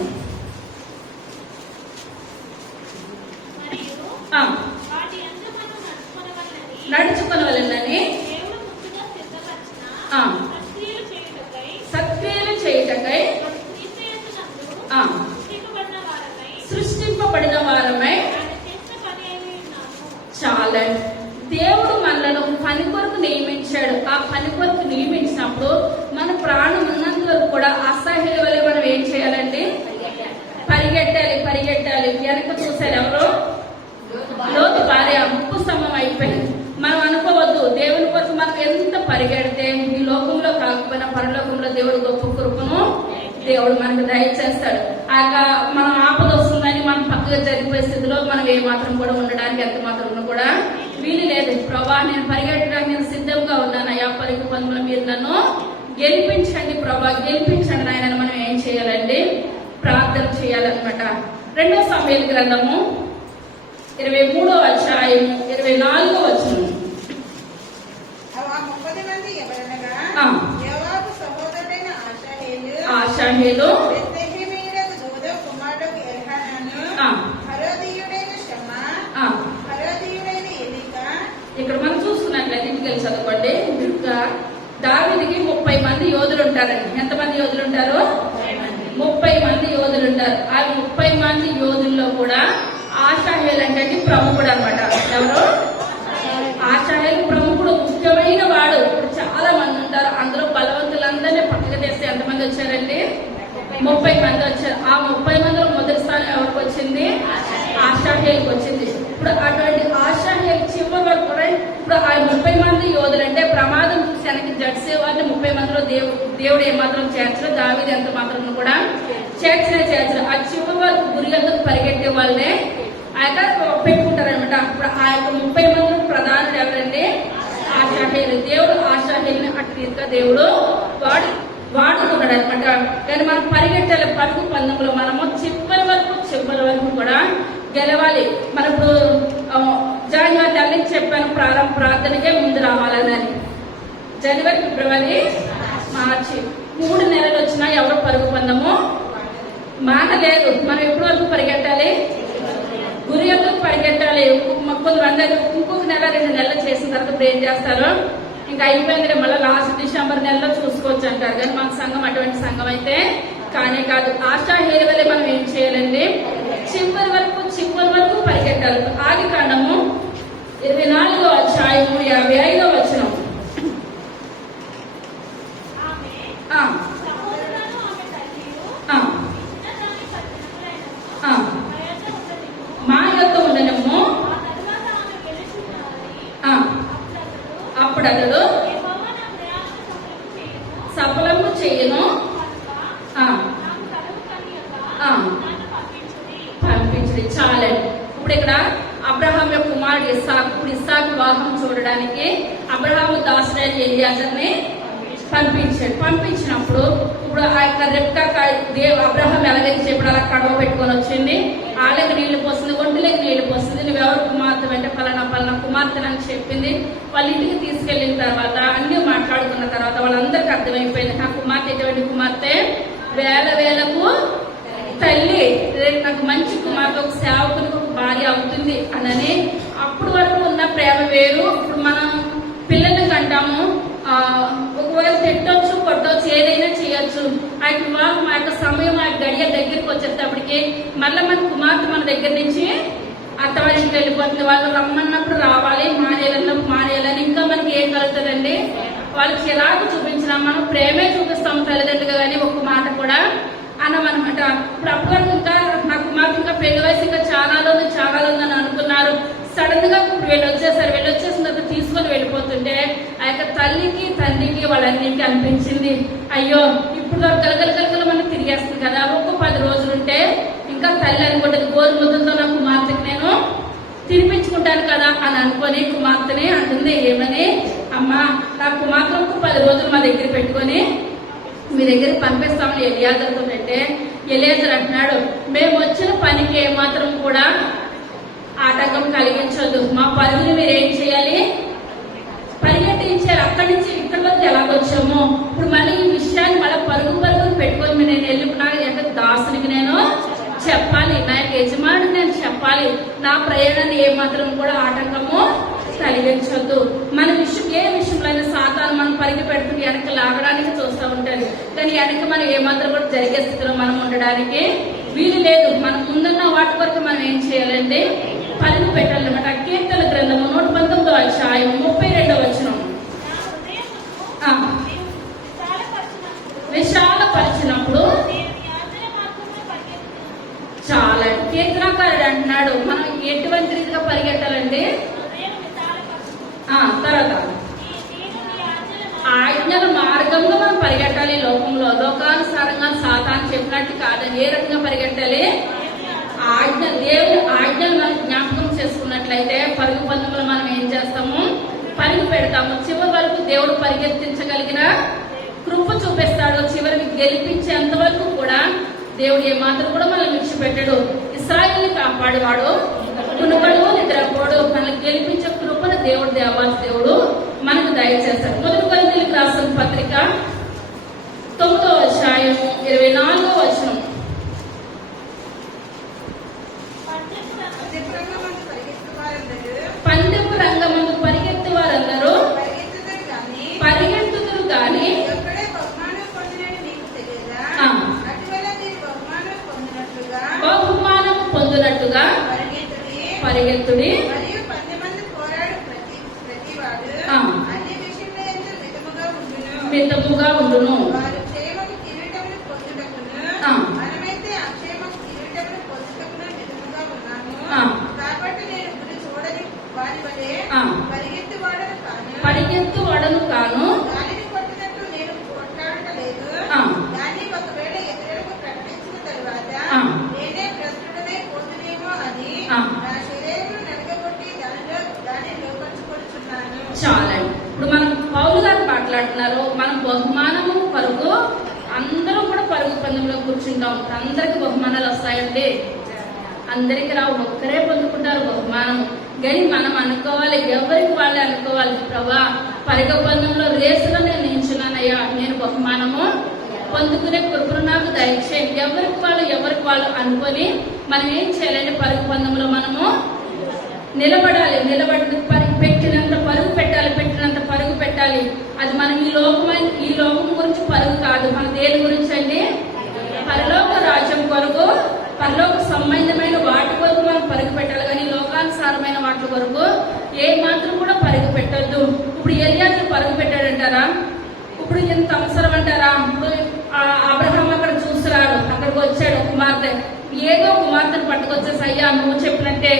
నడుచుకొనవలెనని సత్క్రియలు చేయుటకై సృష్టింపబడిన వారమై చాలా దేవుడు మనలను పని కొరకు నియమించాడు. ఆ పని కొరకు నియమించినప్పుడు మన ప్రాణం ఉన్నంత వరకు కూడా అసహ్యుల వల్ల మనం ఏం చేయాలండి? పరిగెట్టాలి. వెనక చూశారు ఎవరు? లోతు భార్య. ముప్పు స్తంభం అయిపోయింది. మనం అనుకోవద్దు దేవుని కొరకు మనం ఎంత పరిగెడితే ఈ లోకంలో కాకపోయినా పరలోకంలో దేవుడు గొప్ప కృపను దేవుడు మనకు దయచేస్తాడు. మనం ఆపద వస్తుందని మనం పక్కగా జరిగిపోయే స్థితిలో మనం ఏమాత్రం కూడా ఉండడానికి ఎంత మాత్రం కూడా వీలు లేదు. ప్రభా నేను పరిగెట్టడానికి నేను సిద్ధంగా ఉన్నాను. అయ్యా పరుగు పందులో మీరు నన్ను గెలిపించండి ప్రభా, గెలిపించండి నాయన. మనం ఏం చేయాలండి? ప్రార్థన చేయాలన్నమాట. 2వ సమూయేలు గ్రంథము 23వ అధ్యాయము 24వ వచనం. ఆ 30 మంది ఎవరనగా యోవాబు సహోదరుడైన ఆషాహేలు, బెత్లెహేమీయుడగు దోదో కుమారుడగు ఎల్హానాను, హరోదీయుడైన షమ్మా, హరోదీయుడైన ఎలీకా. ఇక్కడ మనం చూసుకున్నట్లయితే ఇంటికి చదువుకోండి. దావీదుకి 30 మంది యోధులు ఉంటారండి. ఎంతమంది యోధులు ఉంటారు? 30 మంది యోధులు ఉంటారు. ఆ 30 మంది యోధుల్లో కూడా ఆషాహేలు అంటే ప్రముఖుడు అనమాట. ఎవరు? ఆషాహేలు ప్రముఖుడు, ముఖ్యమైన వాడు. ఇప్పుడు చాలా మంది ఉంటారు. అందులో బలవంతులందరినీ పక్కకు తెస్తే ఎంతమంది వచ్చారండి? 30 మంది వచ్చారు. ఆ 30 మందిలో మొదటి స్థానం ఎవరికి వచ్చింది? ఆషాహేలుకి వచ్చింది. ఇప్పుడు అటువంటి ఆషాహేలు చివరి వరకు కూడా ఇప్పుడు ఆ 30 మంది యోధులు అంటే ప్రమాదం చూసి వెనక్కి జడ్సే వారిని 30 మందిలో దేవుడు ఏమాత్రం చేర్చరు, దావీదు ఎంత మాత్రం కూడా చేర్చరు. ఆ చివరి వరకు గురి అందరూ పరిగెట్టే వాళ్ళనే ఆ యొక్క పెట్టుకుంటారనమాట. ఇప్పుడు ఆ యొక్క 30 మందిలో ప్రధానుడు ఎవరంటే ఆషాహేలు. దేవుడు ఆషాహేలుని అటు రీతిగా దేవుడు వాడుకున్నాడు అనమాట. కానీ మనం పరిగెట్టాలి. పరుగు పందెంలో మనము చివరి వరకు కూడా గెలవాలి. మనం ఇప్పుడు జనవరి నెలకి చెప్పాను, ప్రార్థనకే ముందు రావాలని. జనవరి, ఫిబ్రవరి, మార్చి 3 నెలలు వచ్చినా ఎవరు పరుగు పందము మానలేదు. మనం ఎప్పటి వరకు పరిగెట్టాలి? గురి వరకు పరిగెట్టాలి. కొంతమంది ఇంకొక నెల 2 నెలలు చేసిన తర్వాత ఇప్పుడు ఏం చేస్తారు? ఇంకా అయిపోయింది, మళ్ళీ లాస్ట్ డిసెంబర్ నెలలో చూసుకోవచ్చు అంటారు. కానీ మన సంఘం అటువంటి సంఘం అయితే కానే కాదు. ఆషాహేలు వల్లే మనం ఏం చేయాలండి? చివరి వరకు పరిగెట్టాలి. ఆది కాండము 24వ అధ్యాయము 55వ వచనం. మా యొక్క ఉండనము అప్పుడు అతడు సఫలము చేయను పంపించండి. చాలండి. ఇప్పుడు ఇక్కడ అబ్రహాం యొక్క కుమారుడు ఇస్సాకు. ఇప్పుడు ఇస్సాకు వివాహం చూడడానికి అబ్రహాము దాసుడైన ఎలియాజర్ని పంపించినప్పుడు ఇప్పుడు ఆ యొక్క రెబ్కా అబ్రహాం ఎలాగైతే చెప్పాడు అలా కడవ పెట్టుకొని వచ్చింది. ఆళ్ళకి నీళ్లు పోస్తుంది, ఒంటిలోకి నీళ్లు పోస్తుంది. నువ్వెవరు కుమార్తె అంటే పలానా కుమార్తెనని చెప్పింది. వాళ్ళ ఇంటికి తీసుకెళ్లిన తర్వాత అన్ని మాట్లాడుకున్న తర్వాత వాళ్ళందరికీ అర్థమైపోయింది, నా కుమార్తె ఎటువంటి కుమార్తె, వేలకు తల్లి, నాకు మంచి కుమార్తె, ఒక సేవకునికి ఒక భార్య అవుతుంది అనని. అప్పుడు వరకు ఉన్న ప్రేమ వేరు. ఇప్పుడు మనం పిల్లల్ని కంటాము, ఒకవేళ తిట్టొచ్చు, కొట్టవచ్చు, ఏదైనా చేయొచ్చు. ఆ యొక్క వివాహం, ఆ యొక్క సమయం, ఆ గడియ దగ్గరికి వచ్చేటప్పటికి మళ్ళీ మన కుమార్తె మన దగ్గర నుంచి అత్తవారింటికి వెళ్ళిపోతుంది. వాళ్ళు రమ్మన్నప్పుడు రావాలి, మానేయాలన్నప్పుడు మానేయాలని. ఇంకా మనకి ఏం కలుగుతుందండి? వాళ్ళకి చిరాకు చూపించినా మనం ప్రేమే చూపిస్తాము తల్లిదండ్రులుగా, కానీ ఒక్క మాట కూడా అన్నమనమాట. ఇప్పుడు అప్పటి వరకు ఇంకా నా కుమార్తె ఇంకా పెళ్లి వయసు ఇంకా చాలా ఉందని అనుకున్నారు. సడన్ గా ఇప్పుడు వెళ్ళొచ్చేసిన తర్వాత తీసుకొని వెళ్ళిపోతుంటే ఆ యొక్క తల్లికి తండ్రికి వాళ్ళన్నింటికి అనిపించింది, అయ్యో ఇప్పుడు గలగల మనం తిరిగేస్తుంది కదా, ఒక 10 రోజులుంటే ఇంకా తల్లి అనుకుంటుంది, గోరుముద్దలతో నా కుమార్తెకి నేను తినిపించుకుంటాను కదా అని అనుకొని కుమార్తెని అంటుంది, ఏమని, అమ్మా నా కుమార్తె ఒక 10 రోజులు మా దగ్గర పెట్టుకొని మీ దగ్గర పంపిస్తామని ఎలియాజర్తో అంటే, ఎలియాజర్ అంటున్నాడు, మేము వచ్చిన పనికి ఏమాత్రం కూడా ఆటంకం కలిగించొద్దు, మా పరుగుని మీరు ఏం చేయాలి, పరిగెట్టించారు. అక్కడి నుంచి ఇక్కడి వరకు ఎలాగొచ్చాము, ఇప్పుడు మళ్ళీ ఈ విషయాన్ని మళ్ళీ పరుగుని పెట్టుకొని నేను వెళ్ళిపోయినా ఎంత దాసునికి నేను చెప్పాలి, నా యొక్క యజమానికి నేను చెప్పాలి, నా ప్రయాణాన్ని ఏమాత్రం కూడా ఆటంకము కలిగించొద్దు. మన ఏ విషయంలో అయినా సాతాను మనం పరిగి పెడుతుంది, వెనక లాగడానికి చూస్తూ ఉంటుంది. కానీ వెనక మనం ఏమాత్రం కూడా జరిగే స్థితిలో మనం ఉండడానికి వీలు లేదు. మన ముందున్న వాటి వరకు మనం ఏం చేయాలంటే పరిగి పెట్టాలన్నమాట. కీర్తన గ్రంథము 119వ అధ్యాయం 32వ వచనం. విశాలపరిచినప్పుడు చాలా కీర్తనకారుడు అంటున్నాడు, మనం ఎటువంటి రీతిగా పరిగెట్టాలంటే తర్వాత ఆజ్ఞల మార్గంగా మనం పరిగెట్టాలి. లోకంలో లోకానుసారంగా సాతాను చెప్పినట్టు కాదని ఏ రకంగా పరిగెట్టాలి, దేవుని ఆజ్ఞలు మనం జ్ఞాపకం చేసుకున్నట్లయితే పరుగు పందెంలో మనం ఏం చేస్తాము, పరిగి పెడతాము. చివరి వరకు దేవుడు పరిగెత్తించగలిగిన కృప చూపిస్తాడు. చివరికి గెలిపించేంత వరకు కూడా దేవుడు ఏమాత్రం కూడా మనం విడిచిపెట్టాడు. ఇశ్రాయేలుని కాపాడేవాడు కునుకడు నిద్రపోడు మనల్ని గెలిపించే కృపను దేవుడు దేవాస్ దేవుడు మనకు దయచేస్తాడు. మొదటి కొరింథీయులకు రాసిన పత్రిక 9వ అధ్యాయము 24వ వచనం. పందెపు రంగమందు పరిగెత్తు వారందరూ పరిగెత్తుదురు గాని బహుమానం పొందినట్టుగా పరిగెత్తుడి. మితముగా ఉండును. పరిగెత్తు వాడను కాను. చాలండి. ఇప్పుడు మనం పౌలు గారు మాట్లాడుతున్నారు, మనం బహుమానము పరుగు అందరూ కూడా పరుగు పందెంలో కూర్చుంటాం. అందరికి బహుమానాలు వస్తాయండి, అందరికి రావు, ఒక్కరే పొందుకుంటారు బహుమానం. కానీ మనం అనుకోవాలి, ఎవరికి వాళ్ళే అనుకోవాలి, ప్రభా పరుగు పందెంలో రేసులో నేను నిల్చున్నానయ్యా, నేను బహుమానము పొందుకునే కృపను నాకు దయచేయండి. ఎవరికి వాళ్ళు అనుకొని మనం ఏం చేయాలంటే పరుగు పందెంలో మనము నిలబడాలి. పెట్టినంత పరుగు పెట్టాలి. అది మనం ఈ లోకం గురించి పరుగు కాదు, మన దేని గురించి అండి, పరలోక రాజ్యం కొరకు, పరలోక సంబంధమైన వాటి కొరకు మనం పరుగు పెట్టాలి. కానీ లోకానుసారమైన వాటి కొరకు ఏ మాత్రం కూడా పరుగు పెట్టద్దు. ఇప్పుడు ఎలియాజరు పరుగు పెట్టాడంటారా? ఇప్పుడు ఎంత అవసరం అంటారా? ఇప్పుడు అబ్రహాం అక్కడ చూస్తున్నాడు, అక్కడికి వచ్చాడు కుమార్తె, ఏదో కుమార్తెను పట్టుకొచ్చేసి, అయ్యా నువ్వు చెప్పినట్టే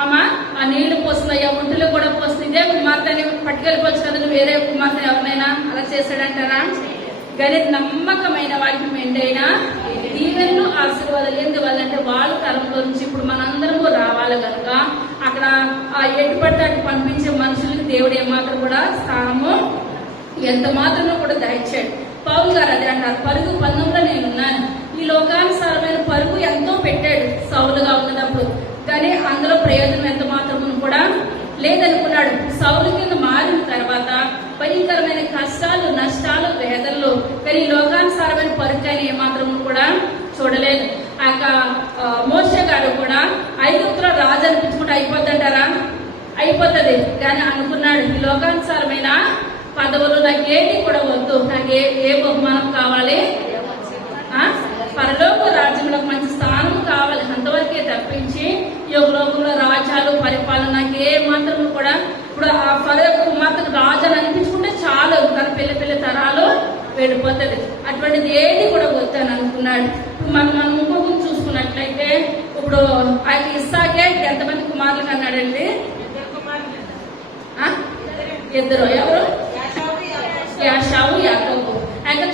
ఆమె ఆ నీళ్లు పోస్తుంది, అయ్యా ఒంటిలో కూడా పోస్తుంది, ఇదే కుమార్తెని పట్టుకెళ్ళిపోవచ్చు కదా, నువ్వు వేరే కుమార్తె ఎవరినైనా అలా చేశాడంటారా? కానీ నమ్మకమైన వాటికి మెండైనా దీవెనలు ఆశీర్వాదాలు ఎందువల్లంటే వాళ్ళ తరంలో నుంచి ఇప్పుడు మనందరము రావాలి కనుక అక్కడ ఆ ఎటుపట్టి అటు పంపించే మనుషులకి దేవుడు ఏమాత్రం కూడా స్థానము ఎంత మాత్రమో కూడా దయచేయండి. పౌలు గారు అదే అంటారు, పరుగు పందెంలో నేనున్నాను. ఈ లోకానుసారమైన పరుగు ఎంతో పెట్టాడు సౌలుగా ఉన్నప్పుడు, కానీ అందులో ప్రయోజనం ఎంత మాత్రం కూడా లేదనుకున్నాడు. సౌలు కింద మారిన తర్వాత భయంకరమైన కష్టాలు, నష్టాలు, వేదనలు, కానీ ఈ లోకానుసారమైన పరుగు కానీ ఏమాత్రం కూడా చూడలేదు. ఆ యొక్క మోషే గారు కూడా ఐగుప్తులో రాజు అనిపించుకుంటే అయిపోద్దంటారా? అయిపోతుంది. కానీ అనుకున్నాడు, ఈ లోకానుసారమైన పదవులు నాకు ఏది కూడా వద్దు, నాకు ఏ బహుమానం కావాలి, పరలోక రాజ్యంలో మంచి స్థానం కావాలి, అంతవరకే తప్పించి ఈ లోకంలో రాజ్యాలు, పరిపాలన నాకు ఏ మాత్రం కూడా ఇప్పుడు ఆ పరలోక మాత్రం రాజు అని అనిపించుకుంటే చాలు, తన పిల్ల తరాలు వెళ్ళిపోతుంది. అటువంటిది ఏది కూడా వద్దని అనుకున్నాడు. ఇప్పుడు మనం ఇంకొక చూసుకున్నట్లయితే ఇప్పుడు ఆయన ఇస్సాకే ఎంతమంది కుమారులు కన్నాడండి? ఇద్దరు. ఎవరు? యాషావు, యాకోబు. ఆయన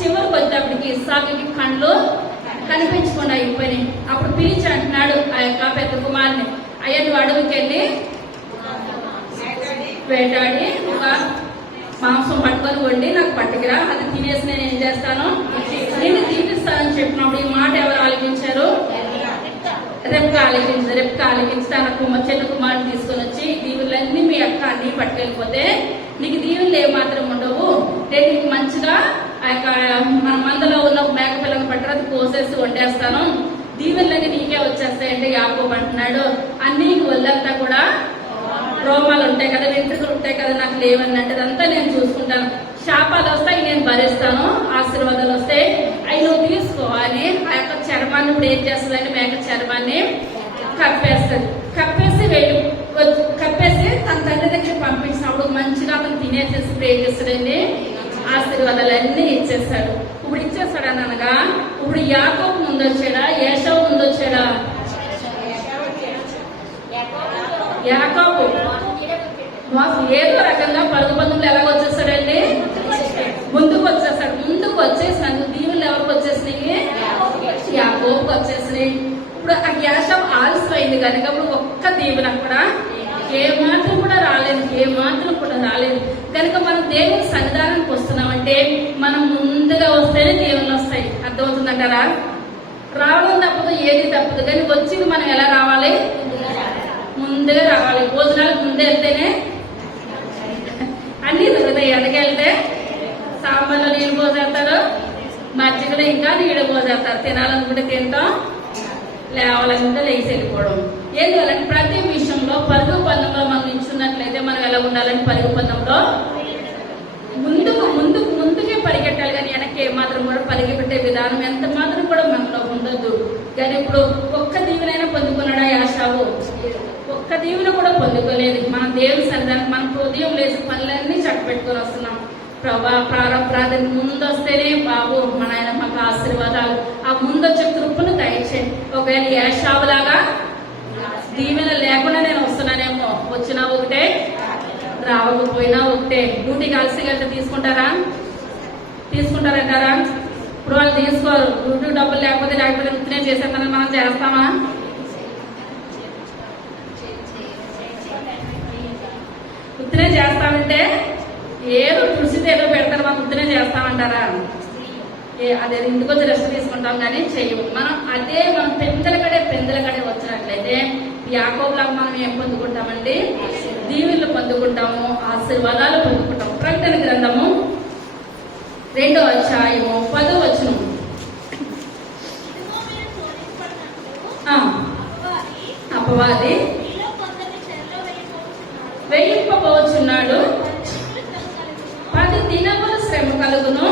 చివరికి వచ్చేప్పటికి ఇస్సాకుకి కళ్ళు కనిపించకుండా అయిపోయినాయి. అప్పుడు పిలిచి అంటున్నాడు ఆ యొక్క పెద్ద కుమారుని, అయ్యా నువ్వు అడవికి వెళ్ళి వేటాడి ఒక మాంసం పట్టుకొని వండి నాకు పట్టుకురా, అది తినేసి నేను ఏం చేస్తాను, నేను దీపిస్తానని చెప్పినప్పుడు ఈ మాట ఎవరు ఆలకించారు? రెప్కా ఆలకించి తన చిన్న కుమారుని తీసుకొని వచ్చి, దీవులన్నీ మీ అక్క అన్ని పట్టుకెళ్ళిపోతే నీకు దీవులు ఏమాత్రం ఉండవు, నేను నీకు మంచిగా ఆ యొక్క మన మందలో ఉన్న మేక పిల్లని పట్టరు, అది కోసేసి వండేస్తాను, దీవులన్నీ నీకే వచ్చేస్తాయంటే యాకోబు అంటున్నాడు, అన్ని ఒళ్ళంతా కూడా రోమాలు ఉంటాయి కదా, వెంట్రుకలు ఉంటాయి కదా, నాకు లేవన్నట్టు అదంతా నేను చూసుకుంటాను, శాపాలు వస్తాయి నేను భరిస్తాను, ఆశీర్వాదాలు వస్తాయి అవి నువ్వు తీసుకో అని ఆ యొక్క చర్మాన్ని ఇప్పుడు ఏం చేస్తుందని మేక చర్మాన్ని కప్పేసి తన తండ్రి దగ్గర పంపించినప్పుడు మంచిగా అతను తినేసేసి ఇప్పుడు ఏం చేస్తాడండి, ఆశీర్వాదాలన్నీ ఇచ్చేస్తాడు. ఇప్పుడు ఇచ్చేస్తాడు అని అనగా ఇప్పుడు యాకోబు ముందు వచ్చాడా, ఏశావు ముందు వచ్చాడా? యాకోబు ఏదో రకంగా పరుగు పందెంలో ఎలాగ వచ్చేస్తాడండి, ముందుకు వచ్చేసినందుకు దీవులు ఎవరికి వచ్చేసినాయి? యాకోబుకి వచ్చేసినాయి. ఇప్పుడు ఆ యాషం ఆలస్యమైంది కనుక ఇప్పుడు ఒక్క దీవెన కూడా ఏమాత్రం కూడా రాలేదు కనుక మనం దేవుని సన్నిధానానికి వస్తున్నామంటే మనం ముందుగా వస్తేనే దీవెనలు వస్తాయి. అర్థమవుతుందంటారా? రావడం తప్పదు, ఏది తప్పదు, కానీ వచ్చింది మనం ఎలా రావాలి? ముందే రావాలి. భోజనాలకు ముందే వెళ్తేనే అన్ని దొరుకుతాయి. వెనకెళ్తే సాంబార్లో నీళ్ళు పోసేస్తారు, మజ్జిగలో ఇంకా నీళ్ళు పోసేస్తారు. తినాలనుకుంటే తింటాం, లేవాలనుకుంటే లేచి వెళ్ళిపోవడం. ఎందువల్లంటే ప్రతి విషయంలో పరుగు పందెంలో మనం నిల్చున్నట్లయితే మనం ఎలా ఉండాలని పరుగు పందెంలో ముందుకే పరిగెట్టాలి, కానీ వెనక్కి ఏమాత్రం కూడా పరిగెట్టే విధానం ఎంత మాత్రం కూడా మనలో ఉండదు. కానీ ఇప్పుడు ఒక్క దీవెనైనా పొందుకున్నాడా యాషావు? ఒక్క దీవెన కూడా పొందుకోలేదు. మన దేవుని సన్నిధానికి మనం ఉదయం లేచి పనులన్నీ చక్కబెట్టుకొని వస్తున్నాం. ప్రభా ప్రార్థన ముందు వస్తేనే బాబు మన ఆయన మాకు ఆశీర్వాదాలు, ఆ ముందు వచ్చే కృపను దయచేయండి. ఒకవేళ యాషావులాగా దీవెన లేకుండా నేను వస్తున్నానేమో, వచ్చినా ఒకటే రావకపోయినా ఒకటే. డ్యూటీకి అలసి వెళ్తే తీసుకుంటారంటారా? ఇప్పుడు వాళ్ళు తీసుకోరు. డ్యూటీ డబ్బులు లేకపోతే ఉత్తనే చేసేస్తానని మనం చేస్తామా? ఉత్తనే చేస్తామంటే ఏదో తుడిసితే ఏదో పెడతారు, మనం ఉత్తనే చేస్తామంటారా? అదే ఇంటికి వచ్చి రెస్ట్ తీసుకుంటాం కానీ చెయ్యము. మనం పెందల కడే వచ్చినట్లయితే యాకోబులాగా మనం ఏం పొందుకుంటామండి? దీవెనలు పొందుకుంటాము, ఆశీర్వాదాలు పొందుకుంటాము. ప్రకటన గ్రంథము 2వ అధ్యాయము 10వ వచనం. అపవాది వేయింపబోచున్నాడు, 10 దినముల శ్రమ కలుగును.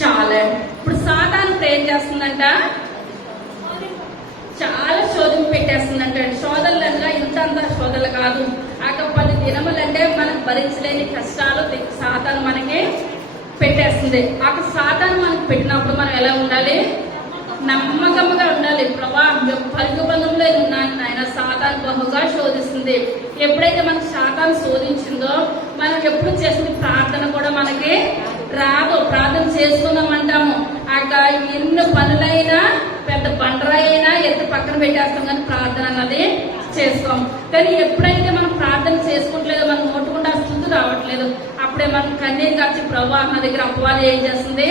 చాలా ఇప్పుడు సాతాను ఏం చేస్తుందంట? చాలా శోధన పెట్టేస్తుందంట. శోధనలుగా ఇంత శోధనలు కాదు, 10 దినములంటే మనం భరించలేని కష్టాలు సాతాను మనకి పెట్టేస్తుంది. అక్కడ సాతాను మనకు పెట్టినప్పుడు మనం ఎలా ఉండాలి? నమ్మకంగా ఉండాలి. ప్రభా పరుగు బంధంలో ఉన్నాను నాయన, సాతాను బహుగా శోధిస్తుంది. ఎప్పుడైతే మనకు సాతాను శోధించిందో మనం ఎప్పుడు చేసిన ప్రార్థన కూడా మనకి రాదు. ప్రార్థన చేసుకుందామంటాము, అక్కడ ఎన్ని పనులైనా పెద్ద బండరాయినా ఎత్తి పక్కన పెట్టేస్తాం, కానీ ప్రార్థన అన్నది చేసుకోము. కానీ ఎప్పుడైతే మనం ప్రార్థన చేసుకుంటలేదో, మనం నోటుకుండా స్థుతి రావట్లేదు, అప్పుడే మనం కన్నీరు కాచి ప్రభా నా దగ్గర అపవాది ఏం చేస్తుంది?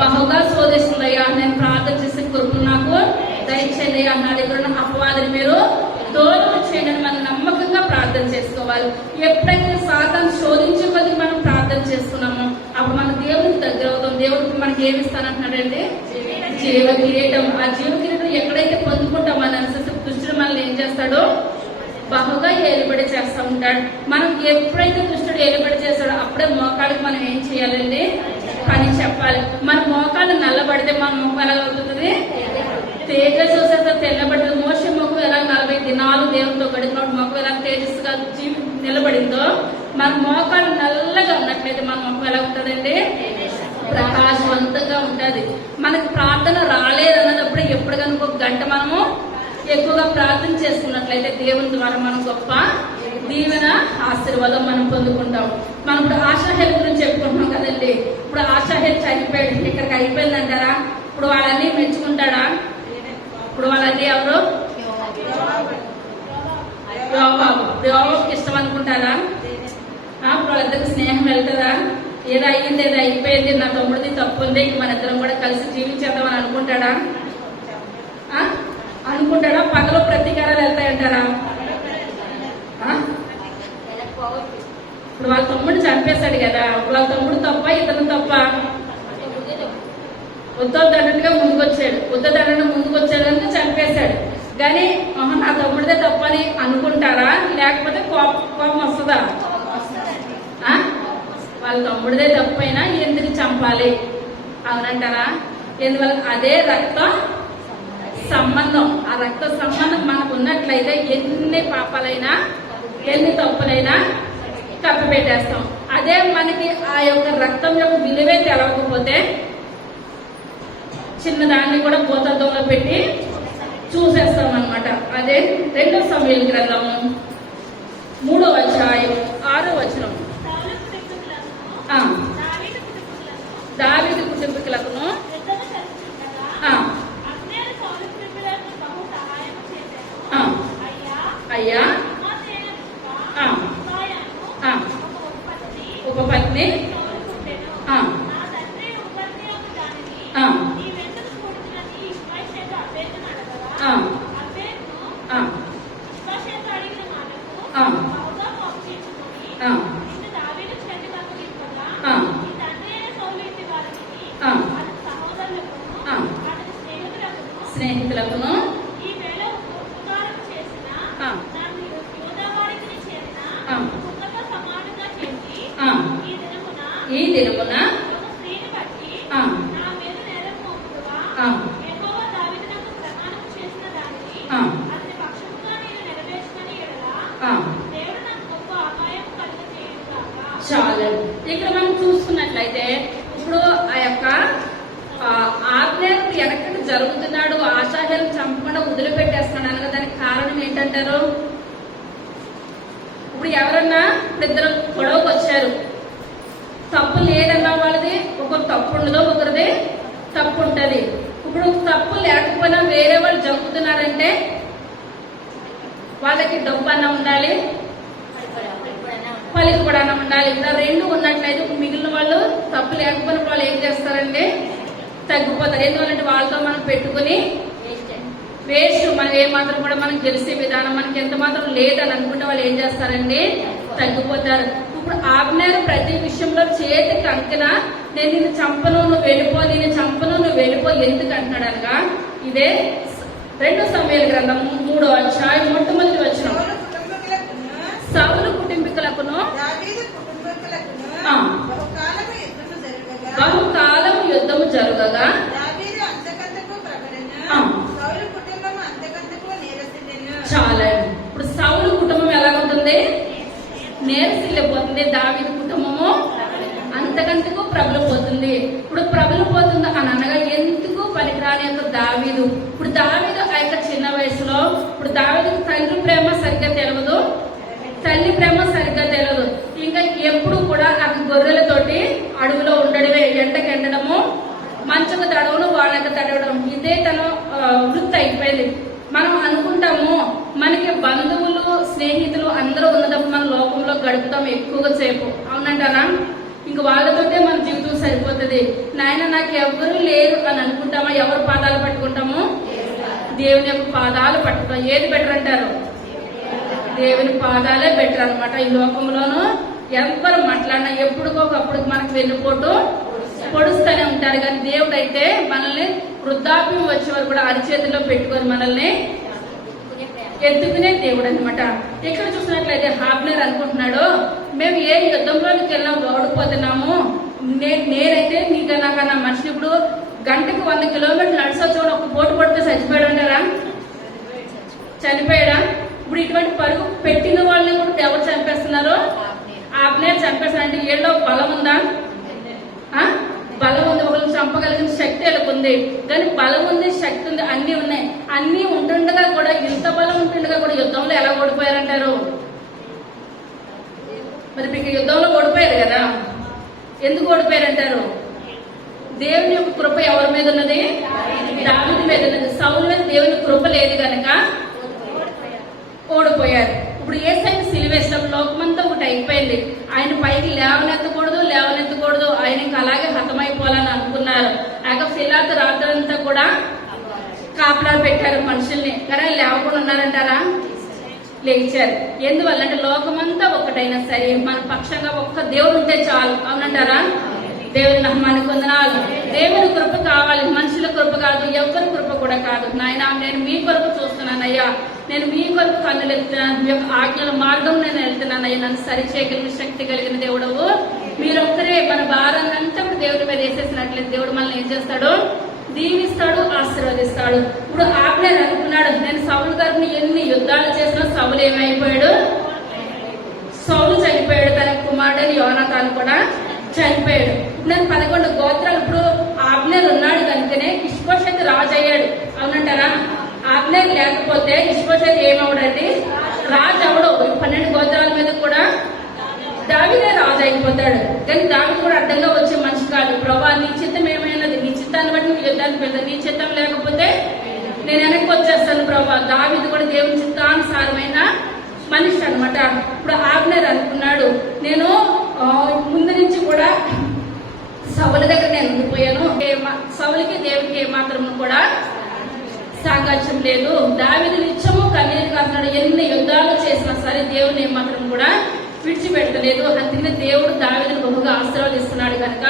బహుగా శోధిస్తుంది. అయ్యా నేను ప్రార్థన చేసే కృపను నాకు దయచేయండి అయ్యా, నా దగ్గర ఉన్న అపవాదిని మీరు దూరం చేయండి అని మనం నమ్మకంగా ప్రార్థన చేసుకోవాలి. ఎప్పుడైతే సాతాను శోధించే కొద్ది మనం ప్రార్థన చేసుకున్నామో అప్పుడు మన దేవుడికి దగ్గర అవుతాం. దేవుడికి మనకి ఏమి ఇస్తానంటున్నాడండి? జీవ కిరీటం. ఆ జీవ కిరీటం ఎక్కడైతే పొందుకుంటామో అని అనుసరిస్తే దుష్టుడు మనల్ని ఏం చేస్తాడో బహుగా ఏలుబడి చేస్తూ ఉంటాడు. మనం ఎప్పుడైతే దుష్టుడు ఏలుబడి చేస్తాడో అప్పుడే మోకాళ్ళకి మనం ఏం చేయాలండి? పని చెప్పాలి. మన మోకాళ్ళు నల్లబడితే మన ముఖం ఎలా అవుతుంది? తేజ చూసేస్తే తెల్లబడి మోసే ముఖం ఎలా 40 దినాలు దేవుడితో గడిపినప్పుడు ముఖం ఎలా తేజస్సుగా నిలబడిందో, మన మోకాళ్ళు నల్లగా ఉన్నట్లయితే మన ముఖం ఎలా ఉంటుందండి? ప్రకాశవంతంగా ఉంటుంది. మనకి ప్రార్థన రాలేదన్నప్పుడు ఎప్పుడు కనుక 1 గంట మనము ఎక్కువగా ప్రార్థన చేసుకున్నట్లయితే దేవుని ద్వారా మనం గొప్ప దీవెన ఆశీర్వాదం మనం పొందుకుంటాం. మనం ఇప్పుడు ఆశాహేల్ గురించి చెప్పుకుంటున్నాం కదండి. ఇప్పుడు ఆశాహేల్ చనిపోయాడు, ఇక్కడికి అయిపోయిందంటారా? ఇప్పుడు వాళ్ళన్నీ మెచ్చుకుంటాడా? ఇప్పుడు వాళ్ళన్నీ ఎవరు? యోవాబుకి ఇష్టం అనుకుంటారా? ఇప్పుడు వాళ్ళిద్దరికి స్నేహం వెళ్తుందా? ఏదో అయ్యింది, ఏదో అయిపోయింది, నా తమ్ముడిది తప్పు ఉంది, మన ఇద్దరం కూడా కలిసి జీవించేద్దామని అనుకుంటాడా? పగలో ప్రతీకారాలు వెళ్తాయంటారా? ఇప్పుడు వాళ్ళ తమ్ముడు చంపేశాడు కదా, వాళ్ళ తమ్ముడు తప్ప ఇతను తప్ప? వద్దొద్దన్నట్టుగా ముందుకొచ్చాడు అంటే చంపేశాడు. కానీ నా తమ్ముడిదే తప్పని అనుకుంటారా? లేకపోతే కోపం వస్తుందా? వాళ్ళ తమ్ముడిదే తప్పైనా ఎందుకు చంపాలి అవునంటారా? ఎందువల్ల? అదే రక్త సంబంధం. ఆ రక్త సంబంధం మనకు ఉన్నట్లయితే ఎన్ని పాపాలైనా ఎన్ని తప్పులైనా కప్పిపెట్టేస్తాం. అదే మనకి ఆ యొక్క రక్తం యొక్క విలువే తెలవకపోతే చిన్నదాన్ని కూడా బోతలతో పెట్టి చూసేస్తాం అన్నమాట. అదే 2వ సమూయేలు గ్రంథము 3వ అధ్యాయం 6వ వచనం. దావీదు కుటుంబీకులకును అయ్యా ఉపపత్ని కుటుంబీకులకును ఈ దినమున చాలు. ఇక్కడ మనం చూసుకున్నట్లయితే ఇప్పుడు ఆ యొక్క ఆజ్ఞను వెనక్కి జరుగుతున్నాడు, ఆచార్యాలను చంపకుండా వదిలిపెట్టేస్తున్నాడు అనగా దానికి కారణం ఏంటంటారు? ఇప్పుడు ఎవరన్నా ఇద్దరు గొడవకు వచ్చారు, తప్పు లేదన్నా వాళ్ళది ఒకరు తప్పు ఉండదో ఒకరిది తప్పు ఉంటది. ఇప్పుడు తప్పు లేకపోయినా వేరే వాళ్ళు జంపుతున్నారంటే వాళ్ళకి డబ్బు అన్న ఉండాలి, పలికి కూడా ఉండాలి. ఇలా రెండు ఉన్నట్లయితే మిగిలిన వాళ్ళు తప్పు లేకపోయినా వాళ్ళు ఏం చేస్తారంటే తగ్గిపోతారు. ఎందుకంటే వాళ్ళతో మనం పెట్టుకుని వేస్ట్, మనం ఏ మాత్రం కూడా మనం గెలిచే విధానం మనకి ఎంత మాత్రం లేదని అనుకుంటే వాళ్ళు ఏం చేస్తారండి తగ్గిపోతారు. ఇప్పుడు ఆజ్ఞను ప్రతి విషయంలో చేతికి అంకిన నేను నిన్ను చంపను నువ్వు వెళ్ళిపో, నేను చంపను నువ్వు వెళ్ళిపో ఎందుకు అంటున్నాడు అనగా ఇదే 2 సమూయేలు గ్రంథం 3వ అధ్యాయం మొట్టమొదటి వచనం. సౌలు కుటుంబీకులకును బహుకాలము యుద్ధము జరుగగా చాలండి. ఇప్పుడు సౌలు కుటుంబం ఎలా ఉంటుంది? నేరసిల్లిపోతుంది. దావీదు కుటుంబము అంతకంతకు ప్రబలిపోతుంది. ఇప్పుడు ప్రబలిపోతుంది అని అనగా ఎందుకు పనికిరాని యొక్క దావీదు. ఇప్పుడు దావీదు ఆ యొక్క చిన్న వయసులో ఇప్పుడు దావీదుకు తండ్రి ప్రేమ సరిగ్గా తెలియదు, తల్లి ప్రేమ సరిగ్గా తెలియదు. ఇంకా ఎప్పుడు కూడా అది గొర్రెలతోటి అడవిలో ఉండడమే, ఎండకి ఎండడము, మంచుకు తడవడం, వాళ్ళకి తడవడం, ఇదే తన వృత్తి అయిపోయింది. మనం అనుకుంటాము మనకి బంధువులు స్నేహితులు అందరూ ఉన్నప్పుడు మన లోకంలో గడుపుతాం ఎక్కువగా సేపు, అవునంటారా? ఇంక వాళ్ళతోటే మన జీవితం సరిపోతుంది. నాయన నాకు ఎవరు లేరు అని అనుకుంటామా? ఎవరు పాదాలు పట్టుకుంటాము? దేవుని యొక్క పాదాలు పట్టుకుంటాం. ఏది బెటర్ అంటారు? దేవుని పాదాలే బెటర్ అనమాట. ఈ లోకంలోనూ ఎవరు మాట్లాడినా ఎప్పుడుకోకప్పుడు మనకు వెన్నుపోటు పొడుస్తూనే ఉంటారు. కానీ దేవుడు అయితే మనల్ని వృద్ధాప్యం వచ్చే వరకు కూడా అరిచేతిలో పెట్టుకొని మనల్ని ఎత్తుకునే దేవుడు అనమాట. ఇక్కడ చూసినట్లయితే హాబ్నేర్ అనుకుంటున్నాడు, మేము ఏ యుద్ధంలోనికి వెళ్ళినా ఓడిపోతున్నాము, నేనైతే నాకన్నా మనిషిని ఇప్పుడు గంటకు 100 కిలోమీటర్లు నడిచొచ్చు, ఒక పోటు పడితే చచ్చిపోయాడు అంటారా? చనిపోయాడా? ఇప్పుడు ఇటువంటి పరుగు పెట్టిన వాళ్ళని కూడా ఎవరు చంపేస్తున్నారు? ఆబ్నేర్ చంపేస్తారు. అంటే ఏళ్ళో బలం ఉందా? బలం ఉంది, ఒకరిని చంపగలిగిన శక్తి వీళ్ళకు ఉంది. కానీ బలం ఉంది, శక్తి ఉంది, అన్ని ఉన్నాయి. అన్ని ఉంటుండగా కూడా, ఇంత బలం ఉంటుండగా కూడా యుద్ధంలో ఎలా ఓడిపోయారంటారు? మరి మీకు యుద్ధంలో ఓడిపోయారు కదా, ఎందుకు ఓడిపోయారంటారు? దేవుని యొక్క కృప ఎవరి మీద ఉన్నది? దావీదు మీద ఉన్నది. సౌలు మీద దేవుని కృప లేదు కనుక ఓడిపోయారు. ఇప్పుడు యేసయ్యను సిలువేసినప్పుడు లోకమంతా ఒకటి అయిపోయింది. ఆయన పైకి లేవనెత్తకూడదు, ఆయన ఇంకా అలాగే హతమైపోవాలని అనుకున్నారు. ఆక పిలాతు రాత్రంతా కూడా కాపలాలు పెట్టారు మనుషుల్ని, కానీ లేవకుండా ఉన్నారంటారా? లేచారు. ఎందువల్ల అంటే లోకమంతా ఒకటైనా సరే మన పక్షంగా ఒక్క దేవుడు ఉంటే చాలు, అవునంటారా? దేవుని నామానికి వందనాలు. దేవుని కృప కావాలి, మనుషుల కృప కాదు, ఎవరి కృప కూడా కాదు. నాయన నేను మీ కొరకు చూస్తున్నానయ్యా, నేను మీ కొరకు కన్నులు ఎత్తున్నాను, మీ యొక్క ఆజ్ఞల మార్గం నేను వెళ్తున్నానయ్యా, నన్ను సరిచేయగలిగిన శక్తి కలిగిన దేవుడవు మీరొక్కరే. మన భారాన్ని అంతా కూడా దేవుడి మీద వేసేసినట్లయితే దేవుడు మనల్ని ఏం చేస్తాడు? దీవిస్తాడు, ఆశీర్వదిస్తాడు. ఇప్పుడు ఆబ్నేర్ అనుకున్నాడు, నేను సౌలు గారిని ఎన్ని యుద్ధాలు చేసినా సౌలు ఏమైపోయాడు? సౌలు చనిపోయాడు. తన కుమారుడని యోనాతాను కూడా చనిపోయాడు. నేను 11 గోత్రాలు. ఇప్పుడు ఆబ్నేర్ ఉన్నాడు కనుకనే ఇష్బోషెతు రాజు అయ్యాడు, అవునంటారా? ఆబ్నేర్ లేకపోతే ఇష్బోషెతు ఏమవుడండి? రాజు అవడు. 12 గోత్రాల మీద కూడా దావీదే రాజు అయిపోతాడు. కానీ దావీదు కూడా అడ్డంగా వచ్చే మనిషి కాదు. ప్రభా నీ చిత్తం ఏమైనది, నీ చిత్తాన్ని బట్టి నువ్వు యుద్ధానికి వెళ్తాను, నీ చిత్తం లేకపోతే నేను వెనక్కి వచ్చేస్తాను ప్రభా. దావీదు కూడా దేవుని చిత్తానుసారమైన మనిషి అనమాట. ఇప్పుడు ఆబ్నేర్ అనుకున్నాడు, నేను ముందు నుంచి కూడా సౌలు దగ్గర నేను ఉండిపోయాను, సౌలుకి దేవుడికి ఏమాత్రం కూడా సాంగత్యం లేదు. దావీదు నిత్యము కన్నీరు కాస్తున్నాడు, ఎన్ని యుద్ధాలు చేసినా సరే దేవుని ఏమాత్రం కూడా విడిచిపెట్టలేదు. అందుకనే దేవుడు దావీదును బహుగా ఆశీర్వదిస్తున్నాడు కనుక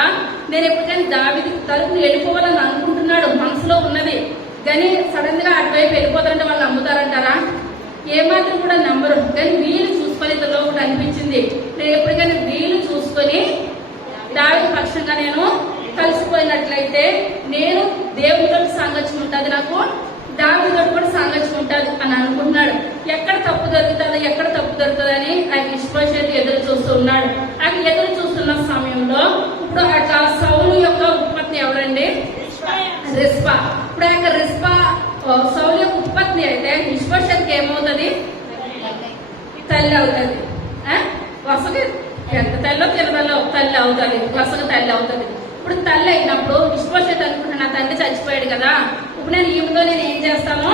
నేను ఎప్పటికైనా దావీదు తరపున వెళ్ళిపోవాలని అనుకుంటున్నాడు, మనసులో ఉన్నది. కానీ సడన్ గా అటువైపు వెళ్ళిపోతారంటే వాళ్ళు నమ్ముతారంటారా? ఏమాత్రం కూడా నమ్మరు. కానీ వీలు చూసుకొని ఇంతలో ఒకటి అనిపించింది, నేను ఎప్పటికైనా వీలు చూసుకొని దావీదు పక్షంగా నేను కలిసిపోయినట్లయితే నేను దేవుడితో సాంగత్యం ఉంటుంది, నాకు దావీదుతో కూడా సాంగత్యం ఉంటుంది అని అనుకుంటున్నాడు. ఎక్కడ తప్పు దొరుకుతుంది అని ఆయన ఇష్పోషేతు ఎదురు చూస్తూ ఉన్నాడు. ఆయన ఎదురు చూస్తున్న సమయంలో ఇప్పుడు అట్లా సౌలు యొక్క ఉత్పత్తి ఎవరండి? రిస్పా. ఇప్పుడు ఆ యొక్క రిస్పా సౌలు యొక్క ఉత్పత్తి అయితే ఇష్పోషేతుకి ఏమవుతుంది? తల్లి అవుతుంది. వరుసగా ఎంత తల్లో తినదల్లో తల్లి అవుతుంది, వరుసగా తల్లి అవుతుంది. ఇప్పుడు తల్లి అయినప్పుడు ఇష్పోషేతు అనుకుంటున్నా, నా తండ్రి చచ్చిపోయాడు కదా, ఇప్పుడు నేను ఈమెతో నేను ఏం చేస్తాను?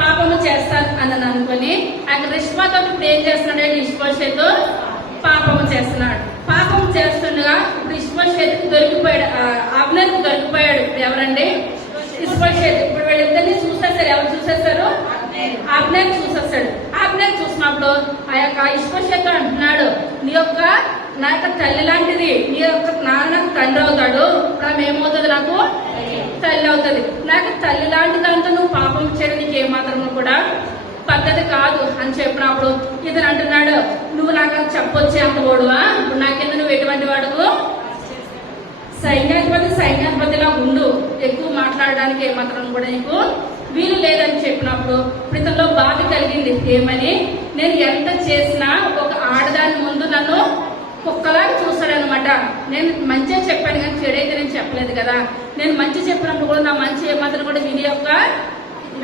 పాపము చేస్తాను అని అనుకుని ఆయన రిష్పాతో ఇప్పుడు ఏం చేస్తున్నాడు? ఇష్పోషేతు పాపము చేస్తున్నాడు. పాపం చేస్తుండగా ఇప్పుడు ఇష్పోషేతుకు దొరికిపోయాడు, అబ్నేరుకు దొరికిపోయాడు. ఎవరండి? ఇష్పోషేతు. ఇప్పుడు వీళ్ళిద్దరిని చూసేస్తారు. ఎవరు చూసేస్తారు? అబ్నేరు చూసేస్తాడు. అబ్నేరు చూసినప్పుడు ఆ యొక్క ఇష్పోషేతు అంటున్నాడు, నా యొక్క తల్లి లాంటిది, నీ యొక్క నాన్న నాకు తండ్రి అవుతాడు, ఇప్పుడు ఆమె ఏమవుతుంది? నాకు తల్లి అవుతుంది. నాకు తల్లి లాంటి దాంతో నువ్వు పాపం చేయడం నీకు ఏమాత్రం కూడా పద్ధతి కాదు అని చెప్పినప్పుడు ఇతను అంటున్నాడు, నువ్వు నాకు చెప్పొచ్చే అంత ఓడువా? ఇప్పుడు నాకెందుకు నువ్వు ఎటువంటి వాడువు? సైన్యాధిపతిలా ఉండు, ఎక్కువ మాట్లాడడానికి ఏమాత్రం కూడా నీకు వీలు లేదని చెప్పినప్పుడు ఇతనిలో బాధ కలిగింది. ఏమని? నేను ఎంత చేసినా ఒక ఆడదాని ముందు నన్ను కుక్కలాగా చూస్తాడనమాట. నేను మంచిగా చెప్పాను కానీ చెడైతే నేను చెప్పలేదు కదా. నేను మంచి చెప్పినప్పుడు కూడా నా మంచి ఏమాత్రం కూడా విని యొక్క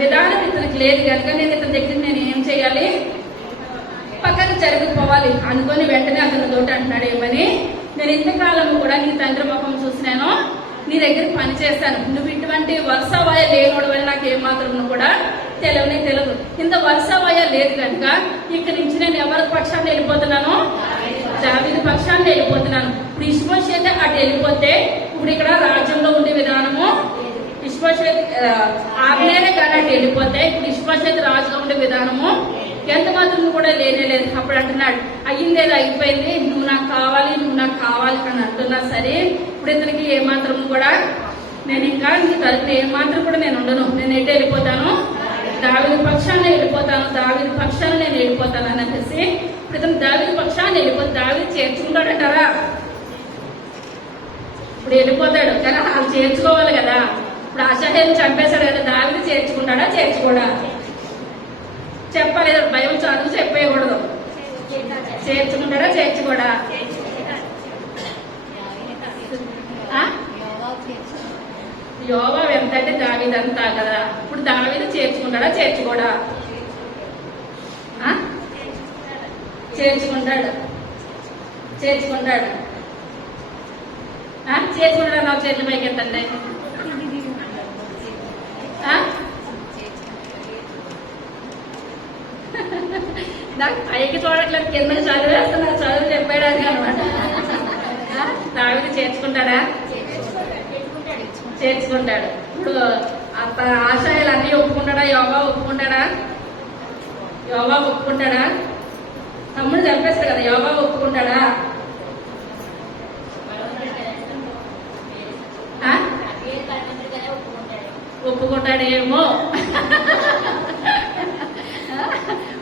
విధానం ఇతనికి లేదు కనుక నేను ఇతని దగ్గర నేను ఏం చేయాలి? పక్కన జరిగిపోవాలి అనుకొని వెంటనే అతని తోటి అంటున్నాడు, ఏమని? నేను ఇంతకాలం కూడా నీ తండ్రి ముఖం చూసి నేను నీ దగ్గర పని చేశాను, నువ్వు ఇటువంటి వరుసవాయ లేనోడు అని నాకు ఏమాత్రం కూడా తెలియదు. ఇంత వరుసవాయ లేదు కనుక ఇక్కడి నుంచి నేను ఎవరి పక్షాన్ని వెళ్ళిపోతున్నాను? దావీదు పక్షాన్ని వెళ్ళిపోతున్నాను. ఇప్పుడు ఇష్బోషేతు అటు వెళ్ళిపోతే ఇప్పుడు ఇక్కడ రాజ్యంలో ఉండే విధానము ఇష్బోషేతు అబ్నేరే కానీ అటు వెళ్ళిపోతే ఇప్పుడు ఇష్బోషేతు రాజుగా ఉండే విధానము ఎంత మాత్రం కూడా లేనేలేదు. అప్పుడు అంటున్నాడు, అయ్యిందేదో అయిపోయింది, నువ్వు నాకు కావాలి అని అంటున్నా సరే ఇప్పుడు ఇతనికి ఏమాత్రం కూడా నేను ఇంకా నీ తరపున ఏమాత్రం కూడా నేను ఉండను, నేను ఎటు వెళ్ళిపోతాను? దావీదు పక్షాన్ని నేను వెళ్ళిపోతాను అని అనేసి ఇప్పుడు ఇతను దావీదు పక్షాన్ని వెళ్ళిపోతే దావీదు చేర్చుకుంటాడంటారా? ఇప్పుడు వెళ్ళిపోతాడు కానీ వాళ్ళు చేర్చుకోవాలి కదా. ఇప్పుడు అసహ్యం చంపేశాడు కదా, దావీదు చేర్చుకుంటాడా? చేర్చుకోడా? చెప్పాలి, భయం చదువు చెప్పేయకూడదు. చేర్చుకుంటాడా? చేర్చుకోడా? యోవా ఎంత అంటే దావీదు అంతా కదా. ఇప్పుడు దావీదు చేర్చుకుంటాడా? చేర్చుకోడా? చేర్చుకుంటాడు. నాకు చేతుల పైకి ఎత్తండి. నాకు పైకి చూడట్లేదు, కింద చదివేస్తున్నా, చదువు చెప్పేయడానికి అనమాట. దావీదు చేర్చుకుంటాడా? చేర్చుకుంటాడు. ఇప్పుడు ఆశయాలు అన్నీ ఒప్పుకుంటాడా? యోవా ఒప్పుకుంటాడా? తమ్ముడు చంపేస్తాడు కదా, యోవా ఒప్పుకుంటాడా?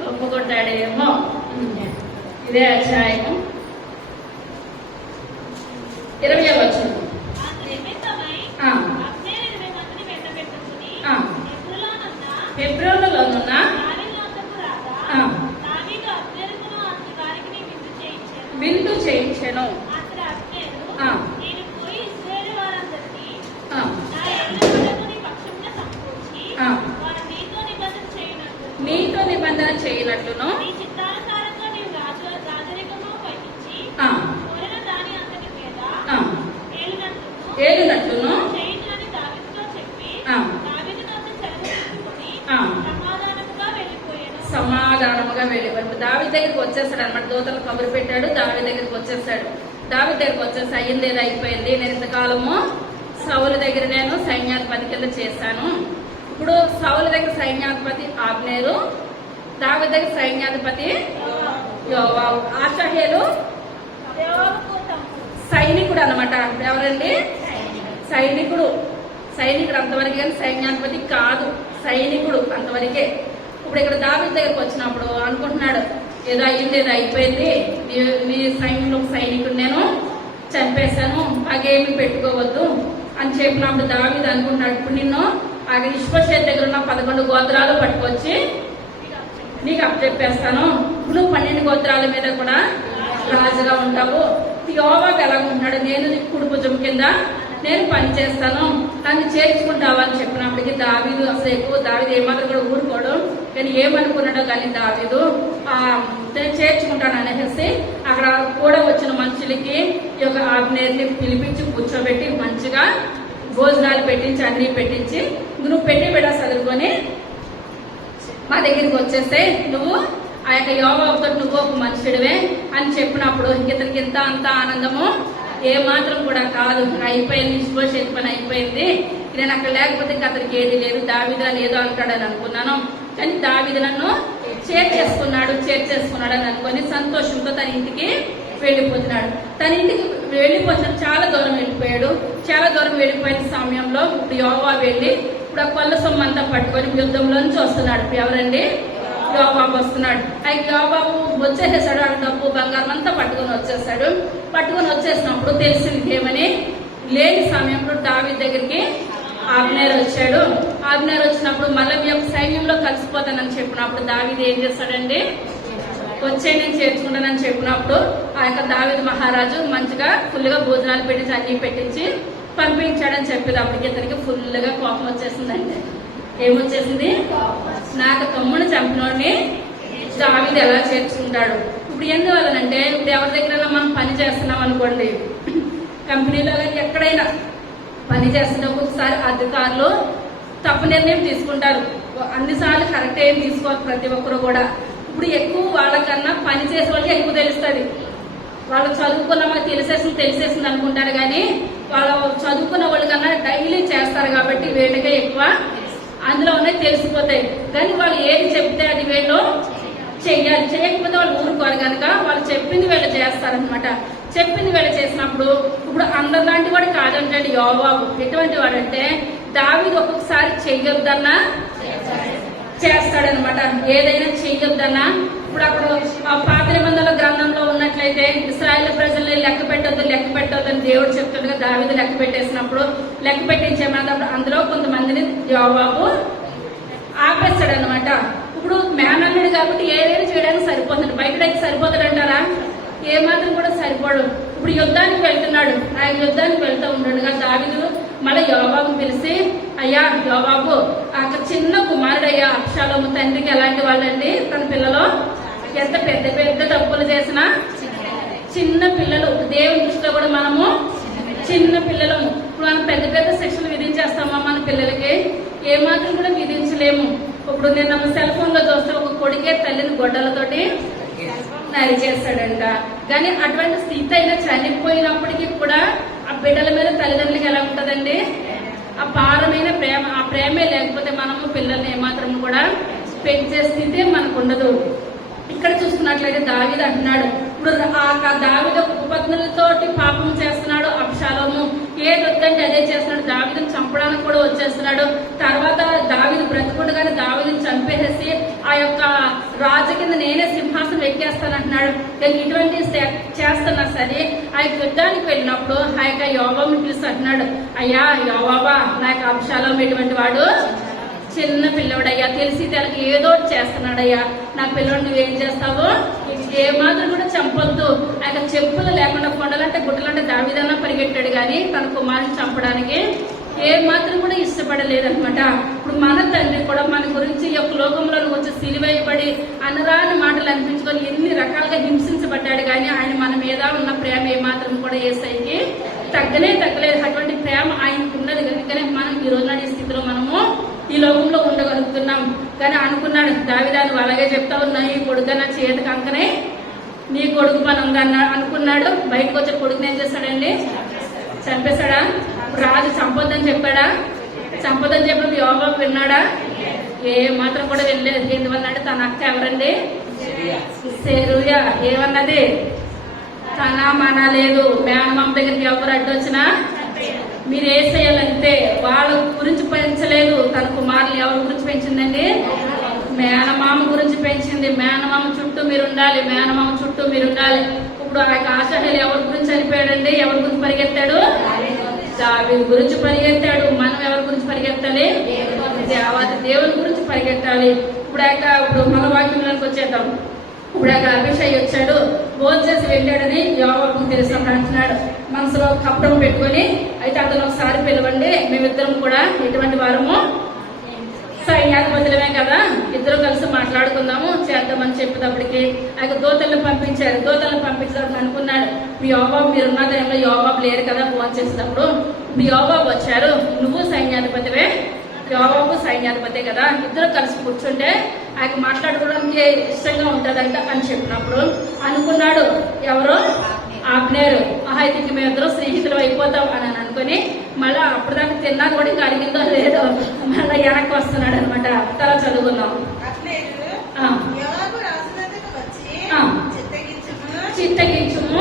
ఒప్పుకుంటాడేమో ఇదే అధ్యాయము 20వ వచనం. హెబ్రోనులోనున్న విందు చేయించెను. నీతో నిబంధన చేయనట్లును ఏలునట్లును సమాధానముగా వెళ్ళిపోయాడు. దావీదు దగ్గరికి వచ్చేస్తాడు అనమాట. దూతలు కబురు పెట్టాడు, దావీదు దగ్గరికి వచ్చేస్తాడు. దావీదు దగ్గరికి వచ్చేసి అయ్యింది ఏదో అయిపోయింది, నేను ఇంతకాలము సౌలు దగ్గర నేను సైన్యాధిపతి కింద చేశాను. ఇప్పుడు సౌలు దగ్గర సైన్యాధిపతి అబ్నేరు, దావీదు దగ్గర సైన్యాధిపతి యోవాబు. ఆషహేలు సైనికుడు అనమాట. ఎవరండి? సైనికుడు. సైనికుడు అంతవరకే, కానీ సైన్యాధిపతి కాదు, సైనికుడు అంతవరకే. ఇప్పుడు ఇక్కడ దావీదు దగ్గరకు వచ్చినప్పుడు అనుకుంటున్నాడు, ఏదో అయ్యింది, ఏదో అయిపోయింది, నీ సైన్యంలో సైనికుడు నేను చంపేశాను, పగేమి పెట్టుకోవద్దు అని చెప్పినప్పుడు దావీదు అనుకుంటున్నాడు, ఇప్పుడు నిన్ను అక్కడ ఇష్బోషెతు దగ్గర ఉన్న 11 గోత్రాలు పట్టుకొచ్చి నీకు అప్పచెప్పేస్తాను, నువ్వు 12 గోత్రాల మీద కూడా రాజుగా ఉంటావు. యోవాబు ఎలాగుంటున్నాడు, నేను నీకు కుడి భుజం కింద నేను పని చేస్తాను, నన్ను చేర్చుకుంటావా అని చెప్పినప్పటికీ దావీదు అసలు ఎక్కువ దావీదు ఏమాత్రం కూడా ఊరుకోడు. కానీ ఏమనుకున్నాడో కానీ దావీదు చేర్చుకుంటాను అనేసి అక్కడ కూడా వచ్చిన మనుషులకి ఈ యొక్క ఆబ్నేర్ని పిలిపించి కూర్చోబెట్టి మంచిగా భోజనాలు పెట్టించి అన్ని పెట్టించి, నువ్వు పెట్టి బిడ్డ చదువుకొని మా దగ్గరికి వచ్చేస్తే నువ్వు ఆ యొక్క యోవాబుతో నువ్వు ఒక మనుషుడివే అని చెప్పినప్పుడు ఇతనికి ఇంత అంత ఆనందము ఏమాత్రం కూడా కాదు. అయిపోయింది, ఇష్బోషెతు పని అయిపోయింది, నేను అక్కడ లేకపోతే ఇంకా అతనికి ఏది లేదు, దావీదు అని ఏదో అంటాడని అనుకున్నాను. కానీ దావీదు నన్ను చేర్చేసుకున్నాడు అని అనుకొని సంతోషంతో తన ఇంటికి వెళ్ళిపోతున్నాడు. తన ఇంటికి వెళ్ళిపోతున్నాడు, చాలా దూరం వెళ్ళిపోయాడు. చాలా దూరం వెళ్ళిపోయిన సమయంలో ఇప్పుడు యోవాబు వెళ్ళి ఇప్పుడు ఆ కొల్ల సొమ్ము అంతా పట్టుకొని యుద్ధంలోంచి వస్తున్నాడు. ఎవరండి? యోవాబు వస్తున్నాడు. ఆ యోవాబు వచ్చేసేసాడు, ఆ డబ్బు బంగారం అంతా పట్టుకొని వచ్చేసాడు. పట్టుకొని వచ్చేసినప్పుడు తెలిసింది ఏమని, లేని సమయంలో దావీదు దగ్గరికి ఆబ్నేరు వచ్చాడు. ఆబ్నేరు వచ్చినప్పుడు మళ్ళీ మీ యొక్క సైన్యంలో కలిసిపోతానని చెప్పినప్పుడు దావీదు ఏం చేస్తాడండి, వచ్చే నేను చేర్చుకుంటానని చెప్పినప్పుడు ఆ యొక్క దావీదు మహారాజు మంచిగా ఫుల్గా భోజనాలు పెట్టించి అన్ని పెట్టించి పంపించాడని చెప్పేది. అప్పటికి ఇతనికి ఫుల్గా కోపం వచ్చేసిందండి. ఏమొచ్చేసింది, నాకు తమ్ముడు చంపినోడిని దావీదు ఎలా చేర్చుకుంటాడు. ఇప్పుడు ఎందువల్లనంటే ఇప్పుడు ఎవరి దగ్గర మనం పని చేస్తున్నాం అనుకోండి, కంపెనీలో కానీ ఎక్కడైనా పని చేస్తున్న ఒక్కొక్కసారి అధికారులు తప్పు నిర్ణయం తీసుకుంటారు. అన్నిసార్లు కరెక్ట్ ఏం తీసుకోవాలి ప్రతి ఒక్కరు కూడా. ఇప్పుడు ఎక్కువ వాళ్ళకన్నా పని చేసే వాళ్ళకి ఎక్కువ తెలుస్తుంది. వాళ్ళు చదువుకున్న వాళ్ళకి తెలిసేసింది అనుకుంటారు, కానీ వాళ్ళు చదువుకున్న వాళ్ళకన్నా డైలీ చేస్తారు కాబట్టి వీళ్ళకే ఎక్కువ అందులో ఉన్నాయి తెలిసిపోతాయి. కానీ వాళ్ళు ఏది చెప్తే అది వీళ్ళు చెయ్యాలి, చేయకపోతే వాళ్ళు ఊరుకోరు కనుక వాళ్ళు చెప్పింది వీళ్ళు చేస్తారనమాట. చెప్పింది వీళ్ళు చేసినప్పుడు ఇప్పుడు అందరిలాంటి వాడు కాదంటే యోవాబు ఎటువంటి వాడంటే దావీదు ఒక్కొక్కసారి చెయ్యొద్దన్నా చేస్తాడనమాట. ఏదైనా చెయ్యొద్దన్నా ఇప్పుడు అక్కడ పాత నిబంధనల గ్రంథంలో ఉన్నట్లయితే ఇశ్రాయేలు ప్రజల్ని లెక్క పెట్టొద్దు అని దేవుడు చెప్తుండగా దావీదు లెక్క పెట్టేసినప్పుడు లెక్క పెట్టించేమన్నప్పుడు అందులో కొంతమందిని యోవాబు ఆపేస్తాడనమాట. ఇప్పుడు మేనల్లుడు కాబట్టి ఏదైనా చేయడానికి సరిపోతుంది, బయటకి సరిపోతాడంటారా? ఏమాత్రం కూడా సరిపోడు. ఇప్పుడు యుద్ధానికి వెళ్తున్నాడు, ఆయన యుద్ధానికి వెళ్తూ ఉండడుగా దావీదు మళ్ళీ యోవాబుని పిలిచి, అయ్యా యోవాబు, అక్కడ చిన్న కుమారుడయ్యా అబ్షాలోము తండ్రికి ఎలాంటి వాళ్ళండి, తన పిల్లలు ఎంత పెద్ద పెద్ద తప్పులు చేసినా చిన్న పిల్లలు, దేవుని దృష్టిలో కూడా మనము చిన్న పిల్లలము. ఇప్పుడు మనం పెద్ద పెద్ద శిక్షలు విధించేస్తామా మన పిల్లలకి? ఏమాత్రం కూడా విధించలేము. ఇప్పుడు నేను సెల్ ఫోన్ లో చూస్తే ఒక కొడుకే తల్లిని గొడ్డలతోటి నరిచేస్తాడంట. కానీ అటువంటి స్థితి అయినా చనిపోయినప్పటికీ కూడా ఆ బిడ్డల మీద తల్లిదండ్రులకి ఎలా ఉంటదండి, ఆ పారమైన ప్రేమ, ఆ ప్రేమే లేకపోతే మనము పిల్లల్ని ఏమాత్రం కూడా పెంచే స్థితి మనకు ఉండదు. ఇక్కడ చూసుకున్నట్లయితే దావీదు అంటున్నాడు, ఇప్పుడు దావీదు ఉపపత్నులతోటి పాపం చేస్తున్నాడు అబ్షాలోము, ఏది వద్దంటే అదే చేస్తున్నాడు, దావీదుని చంపడానికి కూడా వచ్చేస్తున్నాడు. తర్వాత దావీదు బ్రతుకుండగానే దావీదుని చంపేసేసి ఆ యొక్క రాజు కింద నేనే సింహాసనం ఎక్కేస్తానంటున్నాడు. కానీ ఇటువంటి చేస్తున్నా సరే ఆ యొక్క యుద్ధానికి వెళ్ళినప్పుడు ఆ యొక్క యోవాబుని పిలిచి అంటున్నాడు, అయ్యా యోవాబా, నా యొక్క అబ్షాలోము ఎటువంటి వాడు, చిన్న పిల్లవాడయ్యా, తెలిసి తెలకి ఏదో చేస్తున్నాడయ్యా, నా పిల్లడు నువ్వేం చేస్తావో ఏమాత్రం కూడా చంపొద్దు. ఆయన చెప్పులు లేకుండా కొండలంటే గుట్టలంటే దావీదన్నా పరిగెట్టాడు, కానీ తన కుమారుని చంపడానికి ఏమాత్రం కూడా ఇష్టపడలేదనమాట. ఇప్పుడు మన తండ్రి కూడా మన గురించి ఈ యొక్క లోకంలో వచ్చి సిలువేయబడి అనరాని మాటలు అనిపించుకొని ఎన్ని రకాలుగా హింసించబడ్డాడు, కానీ ఆయన మన మీద ఉన్న ప్రేమ ఏమాత్రం కూడా యేసయ్యకి తగ్గలేదు. అటువంటి ప్రేమ ఆయనకు ఉన్నది కనుకనే మనం ఈ రోజు ఈ స్థితిలో మనము ఈ లోకంలో ఉండగలుగుతున్నాం. కానీ అనుకున్నాడు దావీదు, నువ్వు అలాగే చెప్తావు, నా ఈ కొడుకు నా చేతికి అంకనే నీ కొడుకు పని ఉందన్న అనుకున్నాడు. బయటకు వచ్చే కొడుకుని ఏం చేస్తాడండి, చంపేశాడా? రాజు చంపొద్దని చెప్పాడా? చంపొద్దని చెప్పినప్పుడు యోవాబు విన్నాడా? ఏ మాత్రం కూడా వెళ్ళలేదు. ఎందువల్ల అంటే తన అక్క ఎవరండి, సెరూయా, ఏమన్నది, తన మన లేదు, మేనమామ దగ్గరికి ఎవరు అడ్డు వచ్చినా మీరు వేసేయాలంటే వాళ్ళు గురించి పెంచలేదు. తన కుమారులు ఎవరి గురించి పెంచిందండి? మేనమామ గురించి పెంచింది. మేనమామ చుట్టూ మీరు ఉండాలి, మేనమామ చుట్టూ మీరు ఉండాలి. ఇప్పుడు ఆ ఆశాహేలు ఎవరి గురించి చనిపోయాడండి? ఎవరి గురించి పరిగెత్తాడు? దావీదు గురించి పరిగెత్తాడు. మనం ఎవరి గురించి పరిగెత్తాలి? దేవాది దేవుని గురించి పరిగెత్తాలి. ఇప్పుడు మన వాక్యంలోకి వచ్చేద్దాం. ఇప్పుడు అభిషేక్ వచ్చాడు, భోజనం చేసి వెళ్ళాడని యోవాబుకు తెలిసినప్పుడు అంటున్నాడు. మనసులో కప్పడం పెట్టుకొని, అయితే అతను ఒకసారి పిలవండి, మేమిద్దరం కూడా ఎటువంటి వారము సైన్యాధిపతులమే కదా, ఇద్దరు కలిసి మాట్లాడుకుందాము చేద్దామని చెప్పేటప్పటికి ఆయన దూతలను పంపించాడు. దూతలను పంపించేటప్పుడు అనుకున్నాడు, మీ యోబాబు మీరున్న టైంలో యోబాబు లేరు కదా, ఫోన్ చేసేటప్పుడు మీ యోబాబు వచ్చారు, నువ్వు సైన్యాధిపతివే, యోబాబు సైన్యాధిపతే కదా, ఇద్దరు కలిసి కూర్చుంటే ఆయన మాట్లాడుకోవడానికి ఇష్టంగా ఉంటుందంట అని చెప్పినప్పుడు అనుకున్నాడు, ఎవరో ఆబ్నేరు, అయితే ఇంక మేమిద్దరం స్నేహితులు అయిపోతాం అని అనుకుని మళ్ళీ అప్పటిదాకా తిన్నా కూడా ఇంకా అడిగిందో లేదో మళ్ళీ వెనక్కి వస్తున్నాడు అనమాట. తర్వాత చదువుకుందాం. చిత్తగించుము,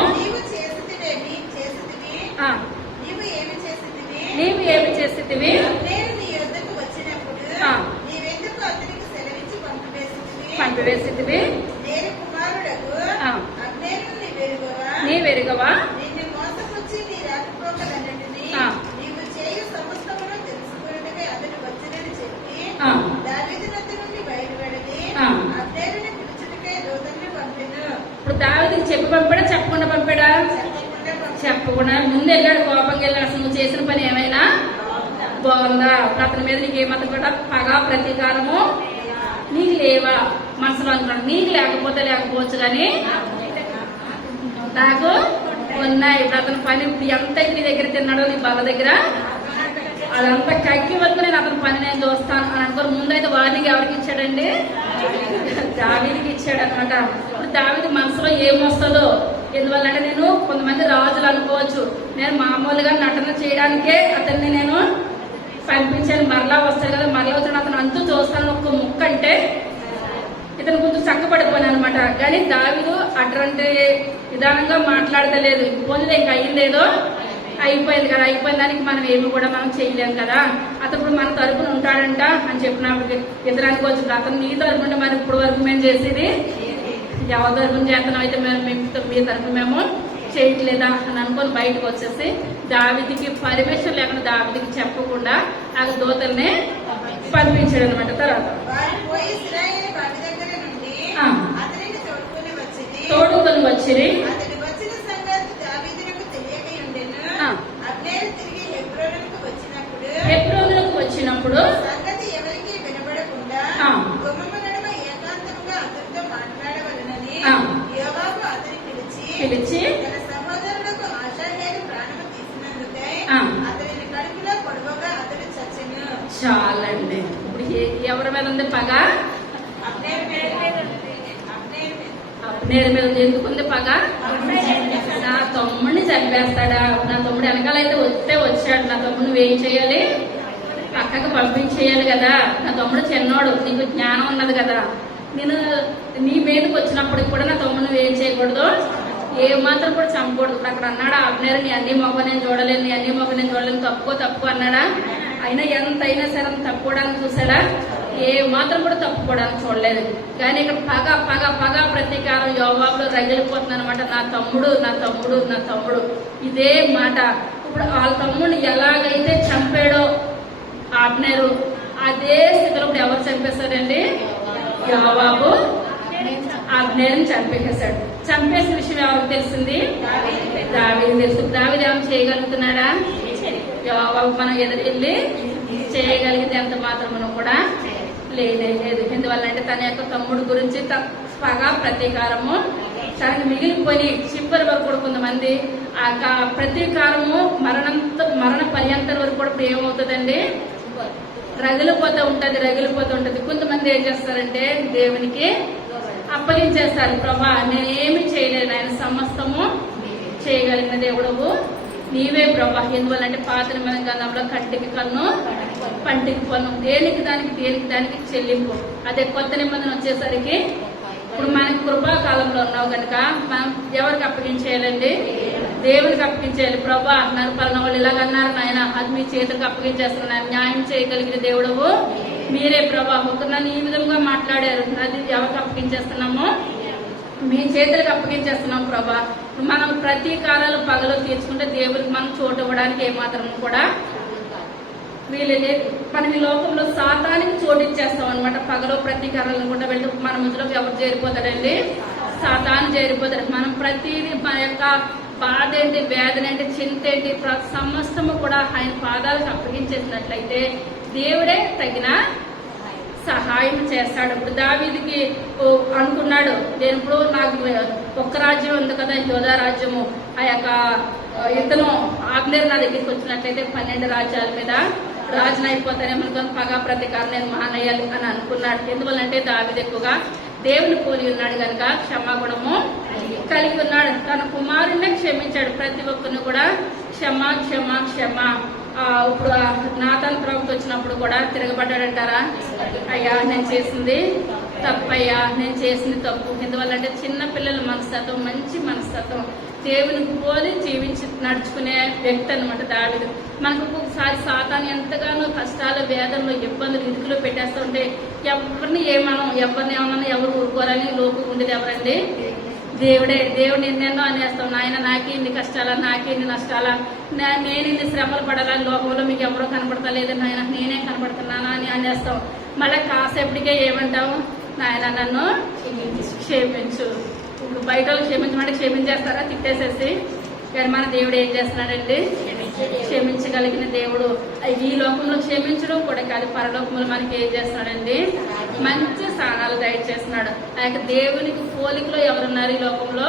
నీవు ఏమి చేసితివి, పంపివేసితివి, నీ వెరుగవా, ఇప్పుడు దావీదుకి చెప్పి పంపాడా చెప్పకుండా పంపాడా? చెప్పకుండా ముందు వెళ్ళాడు, కోపంగా వెళ్ళాడు. అసలు నువ్వు చేసిన పని ఏమైనా బాగుందా? అతని మీద నీకు ఏమంతా కూడా పగా ప్రతీకారము నీకు లేవా? మనసులో అనుకున్నాడు, నీకు లేకపోవచ్చు కానీ నాకు ఉన్నాయి. ఇప్పుడు అతని పని ఎంత నీ దగ్గర తిన్నాడో నీ బాధ దగ్గర అదంతా కక్కి వరకు నేను అతని పని నేను చూస్తాను అని అనుకోని ముందైతే వార్నింగ్ ఎవరికి ఇచ్చాడండి? దావీదుకి ఇచ్చాడు అనమాట. ఇప్పుడు దావీదు మనసులో ఏమొస్తుందో, ఎందువల్లంటే నేను కొంతమంది రాజులు అనుకోవచ్చు, నేను మామూలుగా నటన చేయడానికే అతన్ని నేను పంపించాను, మరలా వస్తాడు కదా, మరలా వచ్చాడు అతను అంతూ చూస్తాను ఒక్క ముక్క అంటే ఇతను కొంచెం చక్కపడిపోయాను అనమాట. కానీ దావీదు అటువంటి విధానంగా మాట్లాడతలేదు. పోనీ ఇంకా అయ్యిందేదో అయిపోయింది కదా, అయిపోయిన దానికి మనం ఏమి కూడా మనం చేయలేము కదా, అతను ఇప్పుడు మన తరపున ఉంటాడంట అని చెప్పినప్పటికి ఇతరు అనుకోవచ్చు, అతను నీ తరపున మరి ఇప్పుడు వరకు మేము చేసేది ఎవరి తరపున చేస్తున్నాం, అయితే మీ తరపున మేము చేయట్లేదా అని అనుకొని బయటకు వచ్చేసి దావీదుకి పర్మిషన్ లేకుండా దావీదుకి చెప్పకుండా ఆ దూతల్ని పంపించాడు అనమాట. తర్వాత తోడుకొని వచ్చింది. హెబ్రోనుకు వచ్చినప్పుడు పిలిచి చాలండి. ఇప్పుడు ఎవరి మీద ఉంది పగ? అబ్నేరు మీద ఎందుకుంది పగ? నా తమ్ముడిని చంపేస్తాడా, నా తమ్ముడు వెనకాలైతే వచ్చాడు, నా తమ్ముడు నువ్వేం చేయాలి, పక్కకు పంపించేయాలి కదా, నా తమ్ముడు చిన్నోడు, నీకు జ్ఞానం ఉన్నది కదా, నేను నీ మీదకి వచ్చినప్పటికి కూడా నా తమ్ముడు నువ్వేం చేయకూడదు, ఏ మాత్రం కూడా చంపకూడదు. ఇప్పుడు అక్కడ అన్నాడా అబ్నేరు, నీ అన్ని మొక్క నేను చూడలేను, నీ అన్ని మొక్క నేను చూడలేను, తప్పుకో అన్నాడా? అయినా ఎంత అయినా సరే తప్పుకోవడానికి చూసాడా? ఏ మాత్రం కూడా తప్పుకోవడానికి చూడలేదు. కానీ ఇక్కడ పగ పగ పగ ప్రతీకారం యోవాబులో రగిలిపోతుంది అనమాట. నా తమ్ముడు నా తమ్ముడు నా తమ్ముడు ఇదే మాట. ఇప్పుడు వాళ్ళ తమ్ముడిని ఎలాగైతే చంపాడో అబ్నేరు, అదే స్థితిలో ఇప్పుడు ఎవరు చంపేశారండి? యోవాబు అబ్నేరుని చంపేశాడు. చంపేసిన విషయం ఎవరికి తెలిసింది? దావీదు తెలుసు. దావీదు ఏమైనా చేయగలుగుతున్నాడా? యోవాబు మనం ఎదురెళ్ళి చేయగలిగితే ఎంత మాత్రమును కూడా లేదు. ఎందువల్లంటే తన యొక్క తమ్ముడు గురించి పగ ప్రతీకారము తనకి మిగిలిపోయి చివరి వరకు కూడా కొంతమంది ఆ ప్రతీకారము మరణ పర్యంతం వరకు కూడా ఏమవుతుందండి? రగిలిపోతూ ఉంటది. కొంతమంది ఏం చేస్తారంటే దేవునికి అప్పగించేస్తారు. ప్రభా నేనేమి చేయలేను, ఆయన సమస్తము చేయగలిగిన దేవుడవు నీవే ప్రభా. ఎందువల్లంటే పాత నిబంధన గ్రంథంలో కంటికి కన్ను పంటికి పన్ను, దేనికి దానికి చెల్లింపు. అదే కొత్త నిబంధన వచ్చేసరికి ఇప్పుడు మనకి కృపాకాలంలో ఉన్నావు కనుక మనం ఎవరికి అప్పగించేయాలండి? దేవునికి అప్పగించేయాలి. ప్రభా నన్ను పలానా వాళ్ళు ఇలాగన్నారు నాయన, అది మీ చేతులకు అప్పగించేస్తున్నాను, న్యాయం చేయగలిగిన దేవుడవు మీరే ప్రభా. ఒక నన్ను ఈ విధంగా మాట్లాడారు, అది ఎవరికి అప్పగించేస్తున్నామో మీ చేతులకు అప్పగించేస్తున్నాం ప్రభా. మనం ప్రతీకారాలు పగలో తీర్చుకుంటే దేవుడికి మనం చోటు ఇవ్వడానికి ఏమాత్రం కూడా వీలు లేదు. మనం ఈ లోకంలో సాతానికి చోటు ఇచ్చేస్తాం అనమాట. పగలో ప్రతీకారాలను కూడా వెళ్తే మన మధ్యలోకి ఎవరు చేరిపోతాడండి? సాతాను చేరిపోతాడు. మనం ప్రతిదీ మన యొక్క బాధ ఏంటి, వేదన ఏంటి, చింత ఏంటి, సమస్తము కూడా ఆయన పాదాలకు అప్పగించేసినట్లయితే దేవుడే తగిన సహాయం చేస్తాడు. ఇప్పుడు దావీదుకి అనుకున్నాడు, నేను ఇప్పుడు నాకు ఒక్క రాజ్యం ఉంది కదా, యోధా రాజ్యము, ఆ యొక్క ఇతను ఆగ్నేరు నా దగ్గరికి వచ్చినట్లయితే 12 రాజ్యాల మీద రాజును అయిపోతానేమనుకొని పగా ప్రతీకారం నేను మానేయాలి అని అనుకున్నాడు. ఎందువల్లంటే దావీదు ఎక్కువగా దేవుని పోలి ఉన్నాడు కనుక క్షమాగుణము కలిగి ఉన్నాడు. తన కుమారుణ్ణి క్షమించాడు. ప్రతి ఒక్కరిని కూడా క్షమా క్షమా క్షమా. ఇప్పుడు నాతాను ప్రవక్త వచ్చినప్పుడు కూడా తిరగబడ్డాడంటారా? అయ్యా నేను చేసింది తప్పయ్యా, నేను చేసింది తప్పు. ఎందువల్లంటే చిన్న పిల్లల మనస్తత్వం, మంచి మనస్తత్వం, దేవునికి పోలి జీవించి నడుచుకునే వ్యక్తి అనమాట దావీదు. మనకు ఒక్కొక్కసారి సాతాను ఎంతగానో కష్టాలు, వేదనలు, ఇబ్బందులు, ఇరుకులు పెట్టేస్తుంటే ఎవరిని ఏమన్నా ఎవరు ఊరుకోరని లోపు ఉండేది ఎవరండి? దేవుడే. దేవుడు ఎన్నెన్నో అనేస్తాం, నాయన నాకే ఇన్ని కష్టాలా, నాకే ఇన్ని నష్టాలా, నేను ఇన్ని శ్రమలు పడాలని లోకంలో మీకు ఎవరో కనపడతలేదు నాయన, నేనే కనపడుతున్నానా అని అనేస్తాం. మళ్ళీ కాసేపటికే ఏమంటాము, నాయన నన్ను క్షమించు. ఇప్పుడు బయట వాళ్ళు క్షమించమంటే క్షమించేస్తారా? తిట్టేసేసి. కానీ మన దేవుడు ఏం చేస్తున్నాడండి? క్షమించగలిగిన దేవుడు. ఈ లోకంలో క్షమించడం కూడా కాదు, పరలోకంలో మనకి ఏం చేస్తున్నాడండి? మంచి స్థానాలు దయచేస్తున్నాడు. ఆ యొక్క దేవునికి పోలికలో ఎవరున్నారు ఈ లోకంలో?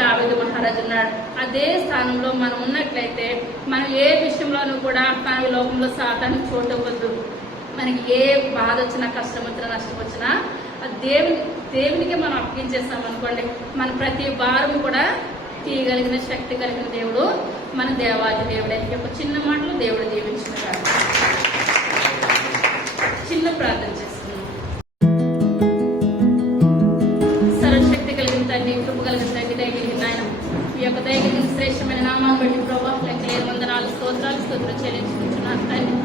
దావీదు మహారాజు ఉన్నాడు. అదే స్థానంలో మనం ఉన్నట్లయితే మనం ఏ విషయంలోనూ కూడా మన ఈ లోకంలో సాతానికి చోటు ఇవ్వద్దు. మనకి ఏ బాధ వచ్చినా, కష్టం వచ్చినా, నష్టం వచ్చినా దేవునికి మనం అప్పగించేస్తాం అనుకోండి, మన ప్రతి భారం కూడా తీయగలిగిన శక్తి కలిగిన దేవుడు మన దేవాది దేవుడే. ఒక చిన్న మాటలు దేవుడు దీవించుకుంటాడు. చిన్న ప్రార్థన చేస్తున్నాం. సర్వశక్తి కలిగిన తండ్రి, కృప కలిగిన తండ్రి, దయగలిగిన ఆయన, ఈ యొక్క దయగలిగిన శ్రేష్టమైన నామాన్ని బట్టి ప్రభావ లెక్కలేని వందనాలు, స్తోత్రాలు చెల్లించుకుంటున్నాను తండ్రి.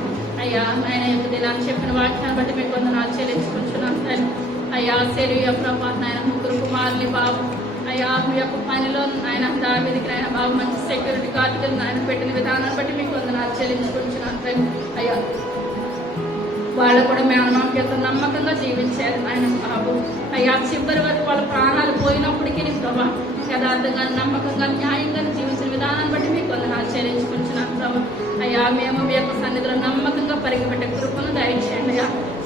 అయ్యా ఆయన యొక్క దినాన్ని చెప్పిన వాక్యాన్ని బట్టి మీకు వందనాలు చెల్లించుకుంటున్నాను తండ్రి. అయ్యా శరీర ప్రభా నాయన 3 కుమారుని బాబు, అయ్యా మీ యొక్క పనిలో ఆయన దావీదుకి ఆయన బాబు మంచి సెక్యూరిటీ గార్డులను ఆయన పెట్టిన విధానాన్ని బట్టి మీకు వందనాలు చెల్లించుకుంటున్నాను తండ్రి. అయ్యా వాళ్ళు కూడా మేము యొక్క నమ్మకంగా జీవించారు ఆయన బాబు. అయ్యా చివరి వరకు వాళ్ళ ప్రాణాలు పోయినప్పటికీ ప్రభా యథార్థంగా, నమ్మకంగా, న్యాయంగా జీవించిన విధానాన్ని బట్టి మీకు వందనాలు చెల్లించుకుంటున్నాను ప్రభా. అయ్యా మేము మీ యొక్క సన్నిధిలో నమ్మకంగా పరిగిపెట్టే కృపను దయచేయండి.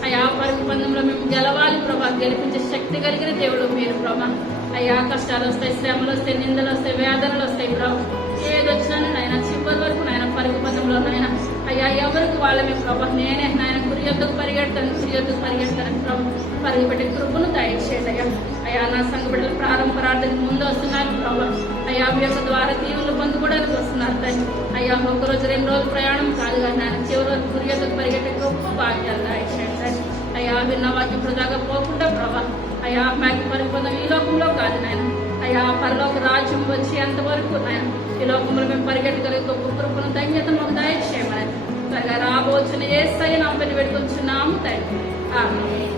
అయ్యా పరుగు పందెంలో మేము గెలవాలి ప్రభా, గెలిపించే శక్తి కలిగిన దేవుడు మీరు ప్రభా. అయ్యా కష్టాలు వస్తాయి, శ్రమలు వస్తాయి, నిందలు వస్తాయి, వేదనలు వస్తాయి ప్రభు. ఏదొచ్చినా నాయన చివరి వరకు నాయన పరుగు పందెంలో నాయన అయ్యా ఎవరికి వాళ్ళమే ప్రభా, నేనే నాయన గురి యొద్దకు పరిగెడతాను ప్రభు. పరిగిపెట్టే కృపను దయచేయండి అయ్యా. అయ్యా నా సంఘ బిడ్డలు ప్రారంభ ప్రార్థనకు ముందు వస్తున్నారు ప్రభా. అయ్యా మీ యొక్క ద్వారా దీవులు పొందుకోవడానికి వస్తున్నారు తండ్రి. అయ్యా 1 రోజు 2 రోజులు ప్రయాణం కాదు కానీ నాయన చివరి గురి యొద్దకు పరిగెట్టే గొప్ప భాగ్యాలు దయచేయండి తండ్రి. అయ్యా విన్న వాక్యం వృధాగా పోకుండా ప్రభా. అయ్యా మాకు పరిపొందం ఈ లోకంలో కాదు నాయన, అయ్యా పరలోక రాజ్యం వచ్చి అంతవరకు నాయన ఈ లోకంలో మేము పరిగెట్టగలిగే గొప్ప కృపను, ధన్యత మాకు దయచేయమని త్వరగా రాబోచున్న యేసయ్య నామమున వేడుకొంచున్నాము తండ్రి. ఆమేన్.